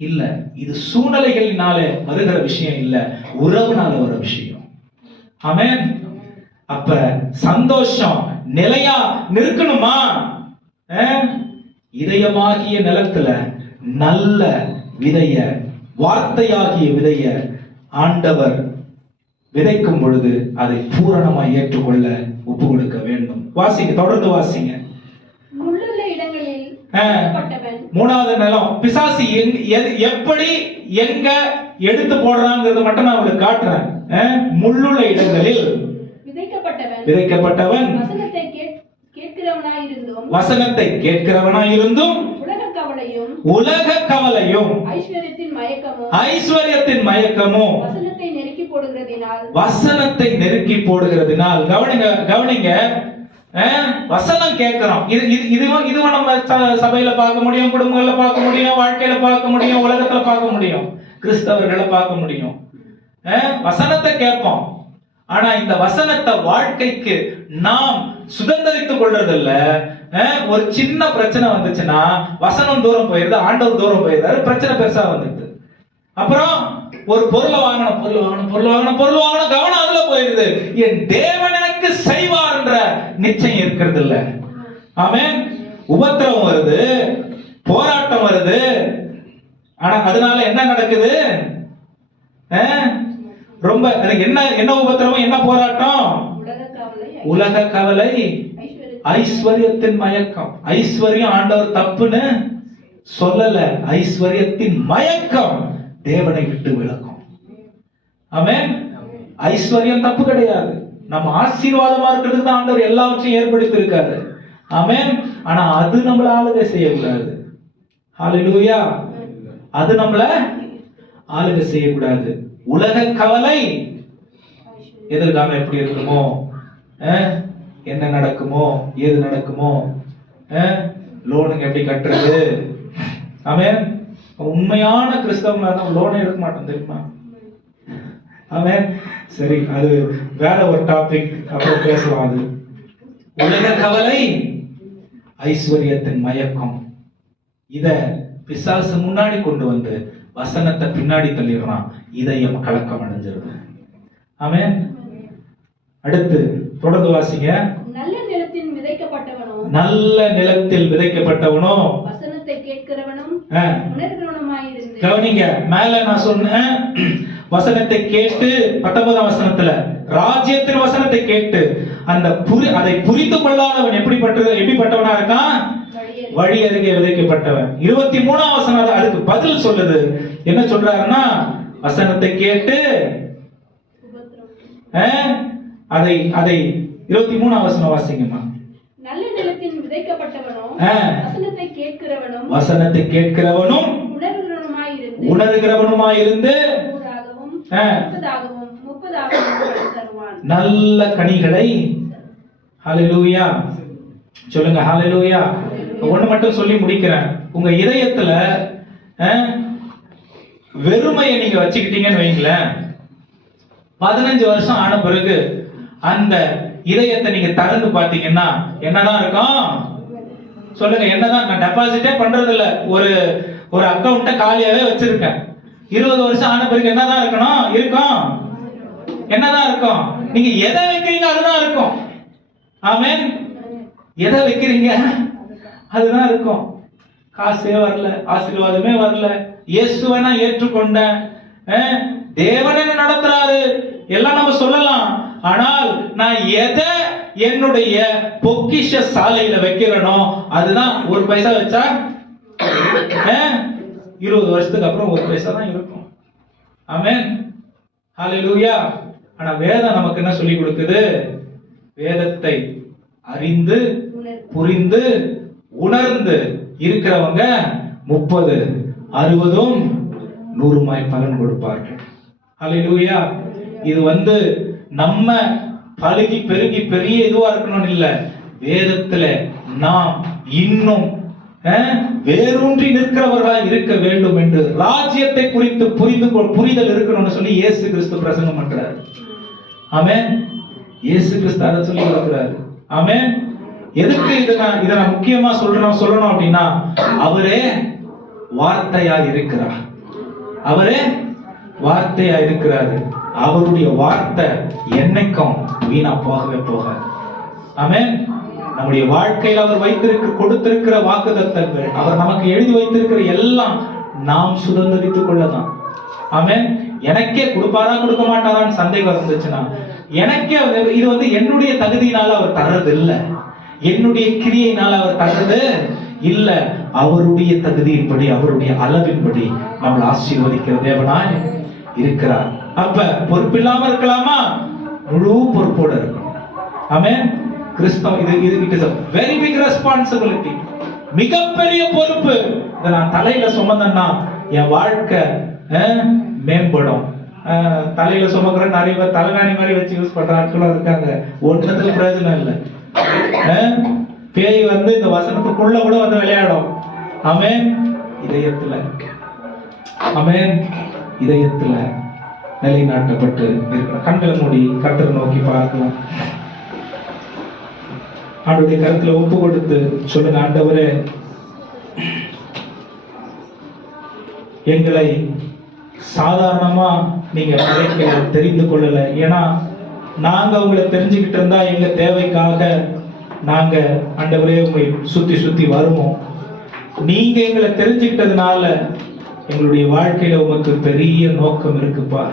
இல்ல. இது சூழ்நிலைகளினால வருகிற விஷயம் இல்ல, உறவுனால வர விஷயம். ஆமென். அப்ப சந்தோஷம் நிலையா நிற்கணுமா? இதயமாகிய நிலத்துல நல்ல விதைய, வார்த்தையாகிய விதைய ஆண்டவர் விதைக்கும் பொழுது அதை பூரணமாய் ஏற்றுக்கொள்ள ஒப்பு கொடுக்க வேண்டும். வாசிங்க, தொடர்ந்து வாசிங்க. மூணாவது நிலம் பிசாசு எப்படி எங்க எடுத்து போடுறாங்கிறது மட்டும் நான் உங்களுக்கு காட்டுறேன். முள்ளுள்ள இடங்களில் விதைக்கப்பட்டவன் வசனத்தை கேட்கிறவனாயிருந்தும் உலக கவலையும் ஐஸ்வர்யத்தின் மயக்கமும் வசனத்தை நெருக்கி போடுகிறதினால். கவனிங்க, வசனம் கேட்கிறோம். இதுவும் நம்ம சபையில பார்க்க முடியும், குடும்பங்கள்ல பார்க்க முடியும், வாழ்க்கையில பார்க்க முடியும், உலகத்துல பார்க்க முடியும், கிறிஸ்தவர்களை பார்க்க முடியும். வசனத்தை கேட்போம். ஆனா இந்த வசனத்தை வாழ்க்கைக்கு நாம் சுதந்திரித்துக் கொள்றதில்ல. ஒரு சின்ன பிரச்சனை வந்துச்சுன்னா வசனம் தூரம் போயிருது, ஆண்டவர் தூரம் போயிருந்தாரு, பிரச்சனை பெருசா வந்துடுது. அப்புறம் ஒரு பொருளை வாங்கணும், கவனம் அதுல போயிருது. என் தேவன் எனக்கு செய்வார் என்ற நிச்சயம் இருக்கிறது இல்ல. ஆமென். உபத்திரவம் வருது, போராட்டம் வருது. ஆனா அதனால என்ன நடக்குது? ரொம்ப என்ன உபத்திரவம், என்ன போராட்டம்? உலக கவலை, ஐஸ்வர்யத்தின் மயக்கம். ஐஸ்வர்யம் ஆண்டவர் தப்புன்னு சொல்லல, ஐஸ்வர்யத்தின் மயக்கம் தேவனை விட்டு விலகும். ஆமென். ஐஸ்வர்யம் தப்பு கிடையாது, நம்ம ஆசீர்வாதமா இருக்கிறதுக்கு தான் ஆண்டவர் எல்லாவற்றையும் ஏற்படுத்தி இருக்காரு. ஆமென். ஆனா அது நம்மள ஆளுகை செய்யக்கூடாது. ஹல்லேலூயா. அது நம்மள ஆளுகை செய்யக்கூடாது. உலக கவலை, எதிர்காலம் எப்படி இருக்குமோ, என்ன நடக்குமோ, ஏது நடக்குமோ, லோனுங்க எப்படி கட்டுறது. ஆமென். உண்மையான கிறிஸ்தவங்களா இருந்தா லோனை எடுக்க மாட்டோம், தெரியுமா? ஆமென். சரி, அது வேற ஒரு டாபிக், அப்புறம் பேசலாம். அது உலக கவலை, ஐஸ்வர்யத்தின் மயக்கம். இத பிசாசு முன்னாடி கொண்டு வந்து வசனத்தை பின்னாடி தள்ளிடுறான், இதயம் கலக்கம் அடைஞ்சிருது. ஆமென். அடுத்து தொடர்ந்து வாசிங்க. நல்ல நிலத்தில் விதைக்கப்பட்டவனோ, நல்ல நிலத்தில் விதைக்கப்பட்டவனோ வசனத்தை கேட்கிறவனும் உணர்கிறவனுமாயிருந்து. கவனிங்க, மேல நான் சொன்னேன் வசனத்தை கேட்டு 19ஆம் வசனத்துல ராஜ்யத்தின் வசனத்தை கேட்டு அதை புரிந்து கொள்ளாதவன் எப்படிப்பட்டவனா இருக்கான்? வழி அருகே விதைக்கப்பட்டவன். 23ஆம் வசனம் அதுக்கு பதில் சொல்லுது. என்ன சொல்றாருன்னா, வசனத்தை கேட்டு அதை 23ஆம் வசனம் வாசிங்கம்மா. நல்ல நிலத்தில் விதைக்கப்பட்டவனோ வசனத்தை கேட்கிறவனும் உணர்கிறவனுமாயிருந்து நல்ல கனிகளை. ஹல்லேலூயா சொல்லுங்க. ஹல்லேலூயா. ஒண்ணு மட்டும் சொல்லி முடிக்கிறேன். உங்க இதயத்துல வெறுமையை நீங்க வச்சுக்கிட்டீங்கன்னு வைங்களேன், 15 வருஷம் ஆன பிறகு அந்த இதயத்தை நீங்க திறந்து பாத்தீங்கன்னா என்னதான் இருக்கும்? சொல்லுங்க. என்னதான்? நான் டெபாசிட்டே பண்றது இல்ல, ஒரு அக்கவுண்ட காலியாவே வச்சிருக்கேன். 20 வருஷம் ஆன பிறகு என்னதான் இருக்கும்? என்னதான் இருக்கும்? நீங்க எதை வைக்கிறீங்க அதுதான் இருக்கும். ஆமென். எதை வைக்கிறீங்க அதுதான் இருக்கும். காசே வரல, ஆசீர்வாதமே வரல, இயேசுவை நான் ஏற்றுக்கொண்டேன், தேவன் என்ன நடத்துறாரு எல்லாம் நம்ம சொல்லலாம். ஆனால் நான் எதை என்னுடைய பொக்கிஷ சாலையில வைக்கிறனோ அதுதான். 1 பைசா வச்சா 20 வருஷத்துக்கு அப்புறம் 1 பைசா தான் இருக்கும். ஆமென். ஹல்லேலூயா. ஆனா வேதம் நமக்கு என்ன சொல்லி கொடுக்குது? வேதத்தை அறிந்து புரிந்து உணர்ந்து இருக்கிறவங்க 30, 60, 100 பலன் கொடுப்பார்கள். ஹல்லேலூயா. இது நம்ம பழுகி பெருகி பெரிய இதுவா இருக்கணும்னு இல்ல, வேதத்துல நாம் இன்னும் வேரூன்றி நிற்கிறவர்களா இருக்க வேண்டும் என்று, ராஜ்யத்தை குறித்து புரிதல் இருக்கணும்னு சொல்லி இயேசு கிறிஸ்து பிரசங்கம் பண்றாரு. ஆமென். இயேசு கிறிஸ்து அதை சொல்லி கொடுக்கிறாரு. ஆமென். எதுக்கு இதை நான் முக்கியமா சொல்லணும் அப்படின்னா, அவரே வார்த்தையா இருக்கிறார். அவரே வார்த்தையா இருக்கிறாரு. அவருடைய வார்த்தை என்னைக்கும் வீணா போகவே போகாது. ஆமென். நம்முடைய வாழ்க்கையில் அவர் கொடுத்திருக்கிற வாக்குத்தத்தங்கள், அவர் நமக்கு எழுதி வைத்திருக்கிற எல்லாம் நாம் சுதந்திரித்துக் கொள்ளதான். ஆமென். எனக்கே கொடுப்பாரா கொடுக்க மாட்டாரான்னு சந்தேகம் இருந்துச்சுன்னா, எனக்கே இது என்னுடைய தகுதியினால அவர் தர்றது இல்ல, என்னுடைய கிரியையினால அவர் தர்றது இல்ல, அவருடைய தகுதியின்படி அவருடைய அளவின்படி நம்மளை ஆசீர்வதிக்கிற தேவனாய் இருக்கிறார். அப்ப பொறுப்பில்லாம இருக்கலாமா? முழு பொறுப்போட இருக்கணும். ஆமென். கிறிஸ்தவம் இது it is a very big responsibility. மிகப்பெரிய பொறுப்பு. இதை நான் தலையில சுமந்தேன்னா என் வாழ்க்கை மேம்படும். தலையில சுமக்கிற நிறைய பேர் தலைகாணி மாதிரி வச்சு யூஸ் பண்ற ஆட்களும் இருக்காங்க. ஒன்றத்துல பிரயோஜனம் இல்லை. பேய் இந்த வசனத்துக்குள்ள கூட விளையாடும். ஆமென். இதயத்துல நிலைநாட்டப்பட்டு இருக்கிற கண்களை மூடி கர்த்தரை நோக்கி பார்க்கலாம். ஆண்டவருடைய கருத்துல ஒப்பு கொடுத்து சொல்லுங்க, ஆண்டவரே எங்களை சாதாரணமா நீங்க படைக்கல, தெரிந்து கொள்ளல. ஏன்னா நாங்க உங்களை தெரிஞ்சுக்கிட்டு இருந்தா எங்க தேவைக்காக நாங்க ஆண்டவரே உங்களை சுத்தி வருவோம். நீங்க எங்களை தெரிஞ்சுக்கிட்டதுனால எங்களுடைய வாழ்க்கையில உமக்கு பெரிய நோக்கம் இருக்குப்பா.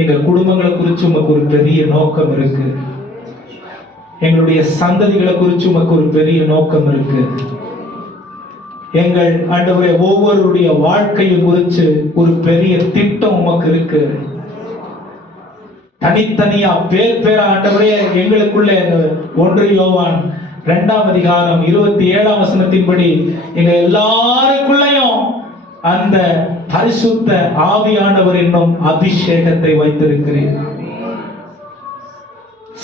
எங்க குடும்பங்களை குறிச்சு உமக்கு ஒரு பெரிய நோக்கம் இருக்கு. எங்களுடைய சந்ததிகளை குறிச்சு உமக்கு ஒரு பெரிய நோக்கம் இருக்கு. எங்கள் ஆண்டவரே ஒவ்வொருடைய வாழ்க்கையை குறிச்சு ஒரு பெரிய திட்டம் உமக்கு இருக்கு. தனித்தனியா பேரா ஆண்டவரே எங்களுக்குள்ள 1 யோவான் 2ஆம் அதிகாரம் 27ஆம் வசனத்தின்படி எங்க எல்லாருக்குள்ளையும் அந்த பரிசுத்த ஆவியானவர் என்னும் அபிஷேகத்தை வைத்திருக்கிறேன்.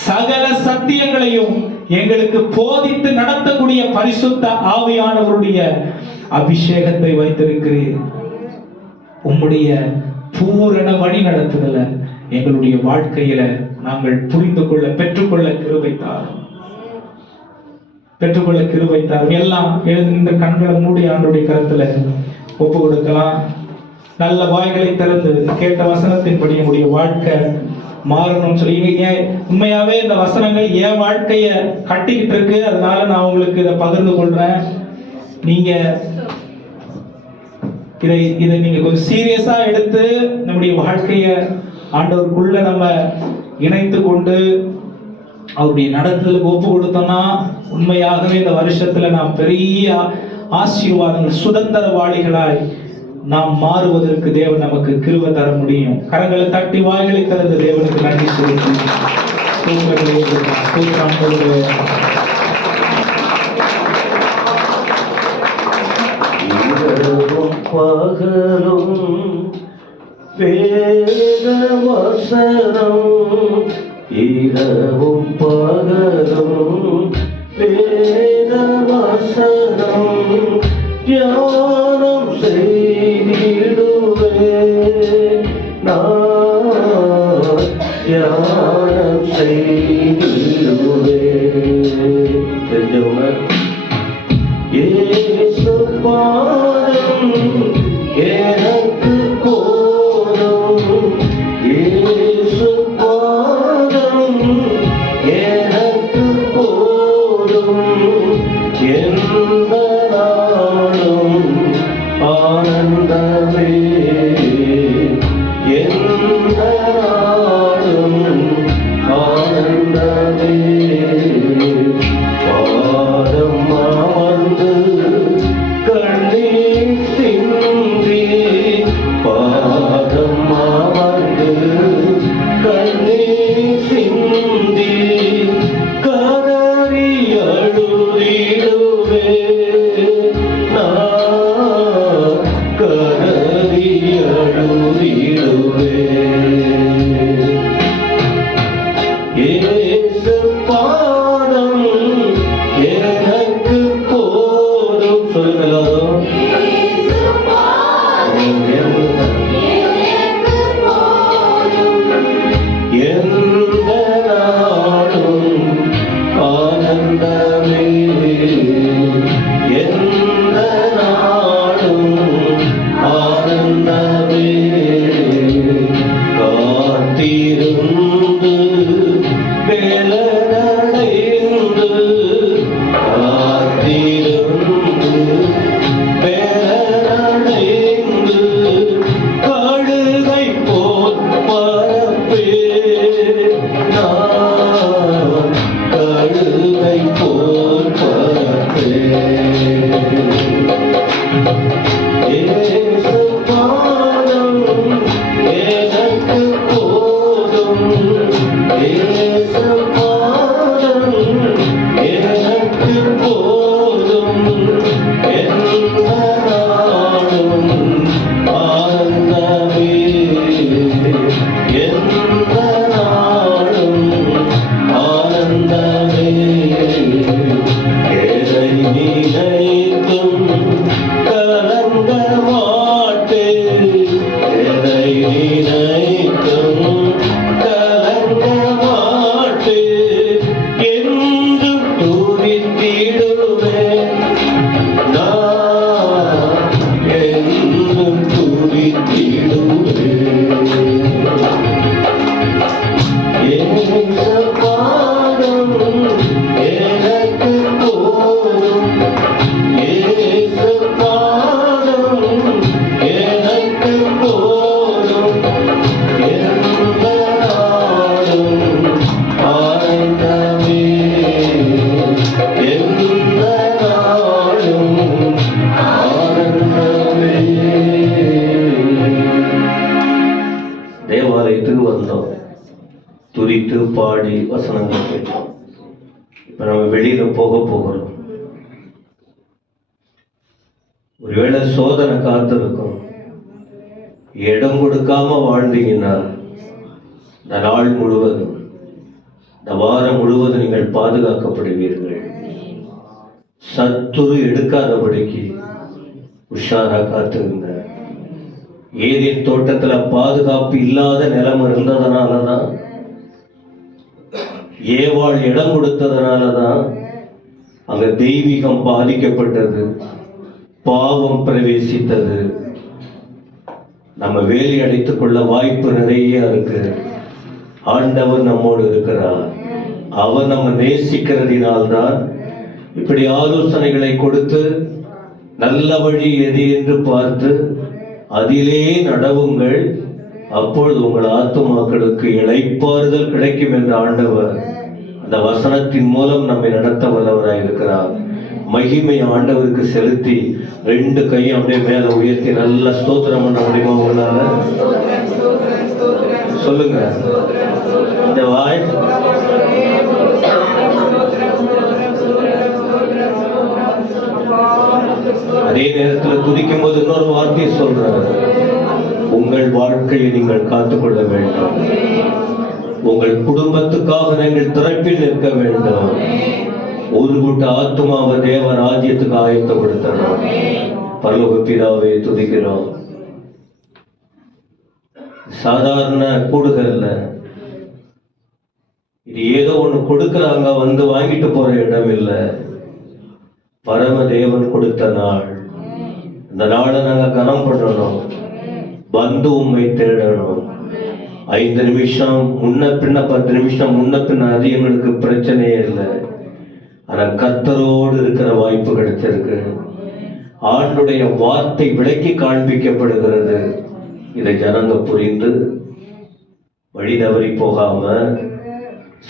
சகல சத்தியங்களையும் எங்களுக்கு போதித்து நடத்தக்கூடிய பரிசுத்த ஆவியானவருடைய அபிஷேகத்தை வைத்திருக்கிறேன். உம்முடைய பூரண வழி நடத்துதல எங்களுடைய வாழ்க்கையில நாங்கள் புரிந்து கொள்ள பெற்றுக்கொள்ள கிருபை தாரும். எல்லாம் எழுந்து கண்களை மூடி ஆண்டுடைய கருத்துல ஒப்பு கொடுக்கலாம். நல்ல வாய்களை திறந்து கேட்ட வசனத்தின்படி என்னுடைய வாழ்க்கை மாறணும்னு சொல்லி, உண்மையாவே இந்த வசனங்கள் என் வாழ்க்கைய கட்டிக்கிட்டு இருக்கு. அதனால நான் உங்களுக்கு இதை பகிர்ந்து கொள்றேன். நீங்க இதை நீங்க கொஞ்சம் சீரியஸா எடுத்து நம்முடைய வாழ்க்கைய ஆண்டவருக்குள்ள நம்ம இணைத்து கொண்டு அவருடைய நடத்துதலுக்கு ஒப்பு கொடுத்தோம்னா உண்மையாகவே இந்த வருஷத்துல நாம் பெரிய ஆசீர்வாதங்கள் சுதந்திரவாளிகளாய் நாம் மாறுவதற்கு தேவன் நமக்கு கிருபை தர முடியும். கரங்களை தட்டி வாய்களை திறந்த தேவனுக்கு நன்றி செலுத்தி பகலும் வேத வசனம், இரவும் பகலும் வேத வசனம் தியானம் செய்திடுவே. நான் தியானம் செய்திடுவே. தெரிஞ்சவங்க இயேசு பாதம் எனக்கு போதும், இயேசு பாதம் எனக்கு போதும். எந்த நாளும் ஆனந்தமே, எந்த நாளும் ஆனந்தமே. எந்த நாளும் ஆனந்தமே, எந்த நாளும் ஆனந்தமே. காத்திருந்து வேலடைந்து, காத்திருந்து வேலடைந்து, கழுதை போல் பரப்பே நான், கழுதை போல் பரப்பே. இயேசு பாதம் எனக்கு போதும், இயேசு பாதம் எனக்கு போதும். எந்த நாளும் ஆனந்தமே, எந்த நாளும் ஆனந்தமே. எதை நினைத்தும் கலங்க மாட்டேன், எதை நினைத்தும் கலங்க மாட்டேன். என்றும் துதித்திடுவேன் நான், என்றும் துதித்திடுவேன். இயேசு பாதம் எனக்கு போதும், இயேசு பாதம் எனக்கு போதும். எந்த நாளும் ஆனந்தமே, எந்த நாளும் ஆனந்தமே. தேவாலயத்துக்கு வந்தோம், துதித்து பாடி வசனங்கள் கேட்டோம். இப்ப நம்ம வெளியில போகிறோம். ஒருவேளை சோதனை காத்திருக்கும். இடம் கொடுக்காம வாழ்ந்தீங்கன்னா இந்த நாள் முழுவதும், இந்த வாரம் முழுவதும் நீங்கள் பாதுகாக்கப்படுவீர்கள். சத்துரு எடுக்காதபடிக்கு உஷாரா காத்துங்க. ஏதேன் தோட்டத்துல பாதுகாப்பு இல்லாத நிலம் இருந்ததுனாலதான், ஏவாள் இடம் கொடுத்ததுனாலதான் அங்க தெய்வீகம் பாதிக்கப்பட்டது, பாவம் பிரவேசித்தது. நம்ம வேலி அடைத்துக் கொள்ள வாய்ப்பு நிறைய இருக்கு. ஆண்டவர் நம்மோடு இருக்கிறார். அவர் நம்ம நேசிக்கிறதினால்தான் இப்படி ஆலோசனைகளை கொடுத்து நல்ல வழி எது என்று பார்த்து அதிலே நடவுங்கள், அப்பொழுது உங்கள் ஆத்துமாக்களுக்கு இளைப்பாறுதல் கிடைக்கும் என்ற ஆண்டவர் அந்த வசனத்தின் மூலம் நம்மை நடத்த வல்லவராய் இருக்கிறார். மகிமை ஆண்டவருக்கு செலுத்தி 2 கையும் அப்படியே மேல உயர்த்தி நல்ல ஸ்தோத்திரம் பண்ண முடியுமா உங்களால? சொல்லுங்க. இந்த வாய் அதே நேரத்தில் துதிக்கும் போது இன்னொரு வார்த்தையை சொல்றாரு, உங்கள் வாழ்க்கையை நீங்கள் காத்துக்கொள்ள வேண்டும், உங்கள் குடும்பத்துக்காக நீங்கள் திறப்பில் நிற்க வேண்டும், ஒரு கூட்ட ஆத்மாவை தேவ ராஜ்யத்துக்கு ஆயத்தப்படுத்தணும். பரலோக பிதாவை துதிக்கிறோம். சாதாரண கூடுகள்ல இது ஏதோ ஒண்ணு கொடுக்கறாங்க வந்து வாங்கிட்டு போற இடம் இல்ல. பரம தேவன் கொடுத்த நாள். இந்த நாளை நாங்க கனம் பண்ணணும், வந்து உண்மை தேடணும். 5 நிமிஷம் முன்ன பின்ன 10 நிமிஷம் முன்ன பின்ன அது எங்களுக்கு பிரச்சனையே இல்லை. ஆனா கர்த்தரோடு இருக்கிற வாய்ப்பு கிடைச்சிருக்கு. ஆண்டுடைய வார்த்தை விளக்கி காண்பிக்கப்படுகிறது. இதை ஜனங்க புரிந்து வழி தவறி போகாம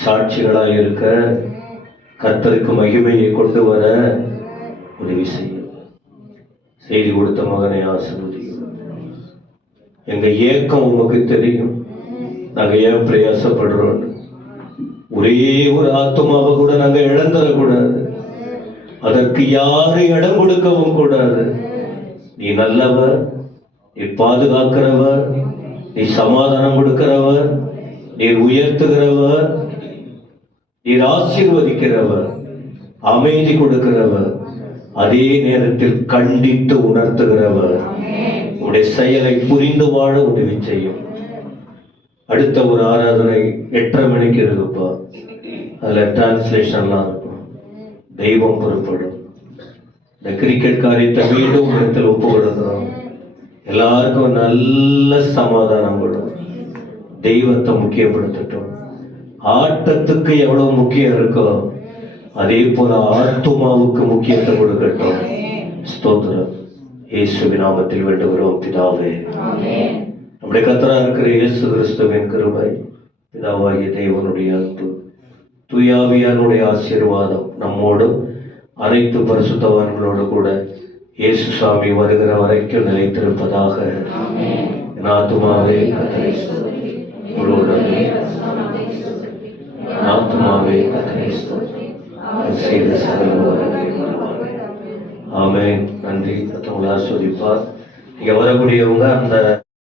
சாட்சிகளா இருக்க, கர்த்தருக்கு மகிமையை கொண்டு வர உதவி செய்யும். செய்தி கொடுத்த மகனை ஆசீர்வதியும். எங்க ஏக்கம் உமக்கு தெரியும். நாங்க ஏன் பிரயாசப்படுறோம். ஒரே ஒரு ஆத்மாவை கூட நாங்க இழந்துடக்கூடாது. அதற்கு யாரும் இடம் கொடுக்கவும் கூடாது. நீ நல்லவர், நீ பாதுகாக்கிறவர், நீ சமாதானம் கொடுக்கிறவர், நீர் உயர்த்துகிறவர், நீர் ஆசீர்வதிக்கிறவர், அமைதி கொடுக்கிறவர், அதே நேரத்தில் கண்டித்து உணர்த்துகிறவர். உடைய செயலை புரிந்து வாழ உதவி செய்யும். அடுத்த ஒரு ஆராதனை 8:30 மணிக்கு இருக்குப்பா. அதுல டிரான்ஸ்லேஷன்லாம் இருக்கும். தெய்வம் பொறுப்படும். இந்த கிரிக்கெட் காரியத்தை மீண்டும் இடத்தில் ஒப்பு கொடுக்கிறோம். எல்லாருக்கும் நல்ல சமாதானம் கொடும். தெய்வத்தை முக்கியப்படுத்தட்டும். ஆட்டத்துக்கு எவ்வளவு முக்கியம் இருக்கோ அதே போல ஆத்துமாவுக்கு முக்கியத்துவம் கொடுக்கட்டும். ஸ்தோத்திரம். இயேசுவின் நாமத்தில் வேண்டுகிறோம் பிதாவே. நம்முடைய கர்த்தராக இருக்கிற இயேசு கிறிஸ்துவின் கிருபை, பிதாவாகிய தேவனுடைய அன்பு, தூயாவியானுடைய ஆசீர்வாதம் நம்மோடும் அனைத்து பரிசுத்தவான்களோடு கூட இயேசு சுவாமி வருகிற வரைக்கும் நிலைத்திருப்பதாக. என் ஆத்துமாவே கர்த்தரை ஸ்தோத்திரி, முழுவதுமே என் ஆத்துமாவே கர்த்தரை ஸ்தோத்திரி, அவர் செய்த சகல உபகாரங்களையும் மறவாதே. ஆமென். நன்றி. கர்த்தர் உங்களை ஆசீர்வதிப்பார். இங்க வரக்கூடியவங்க அந்த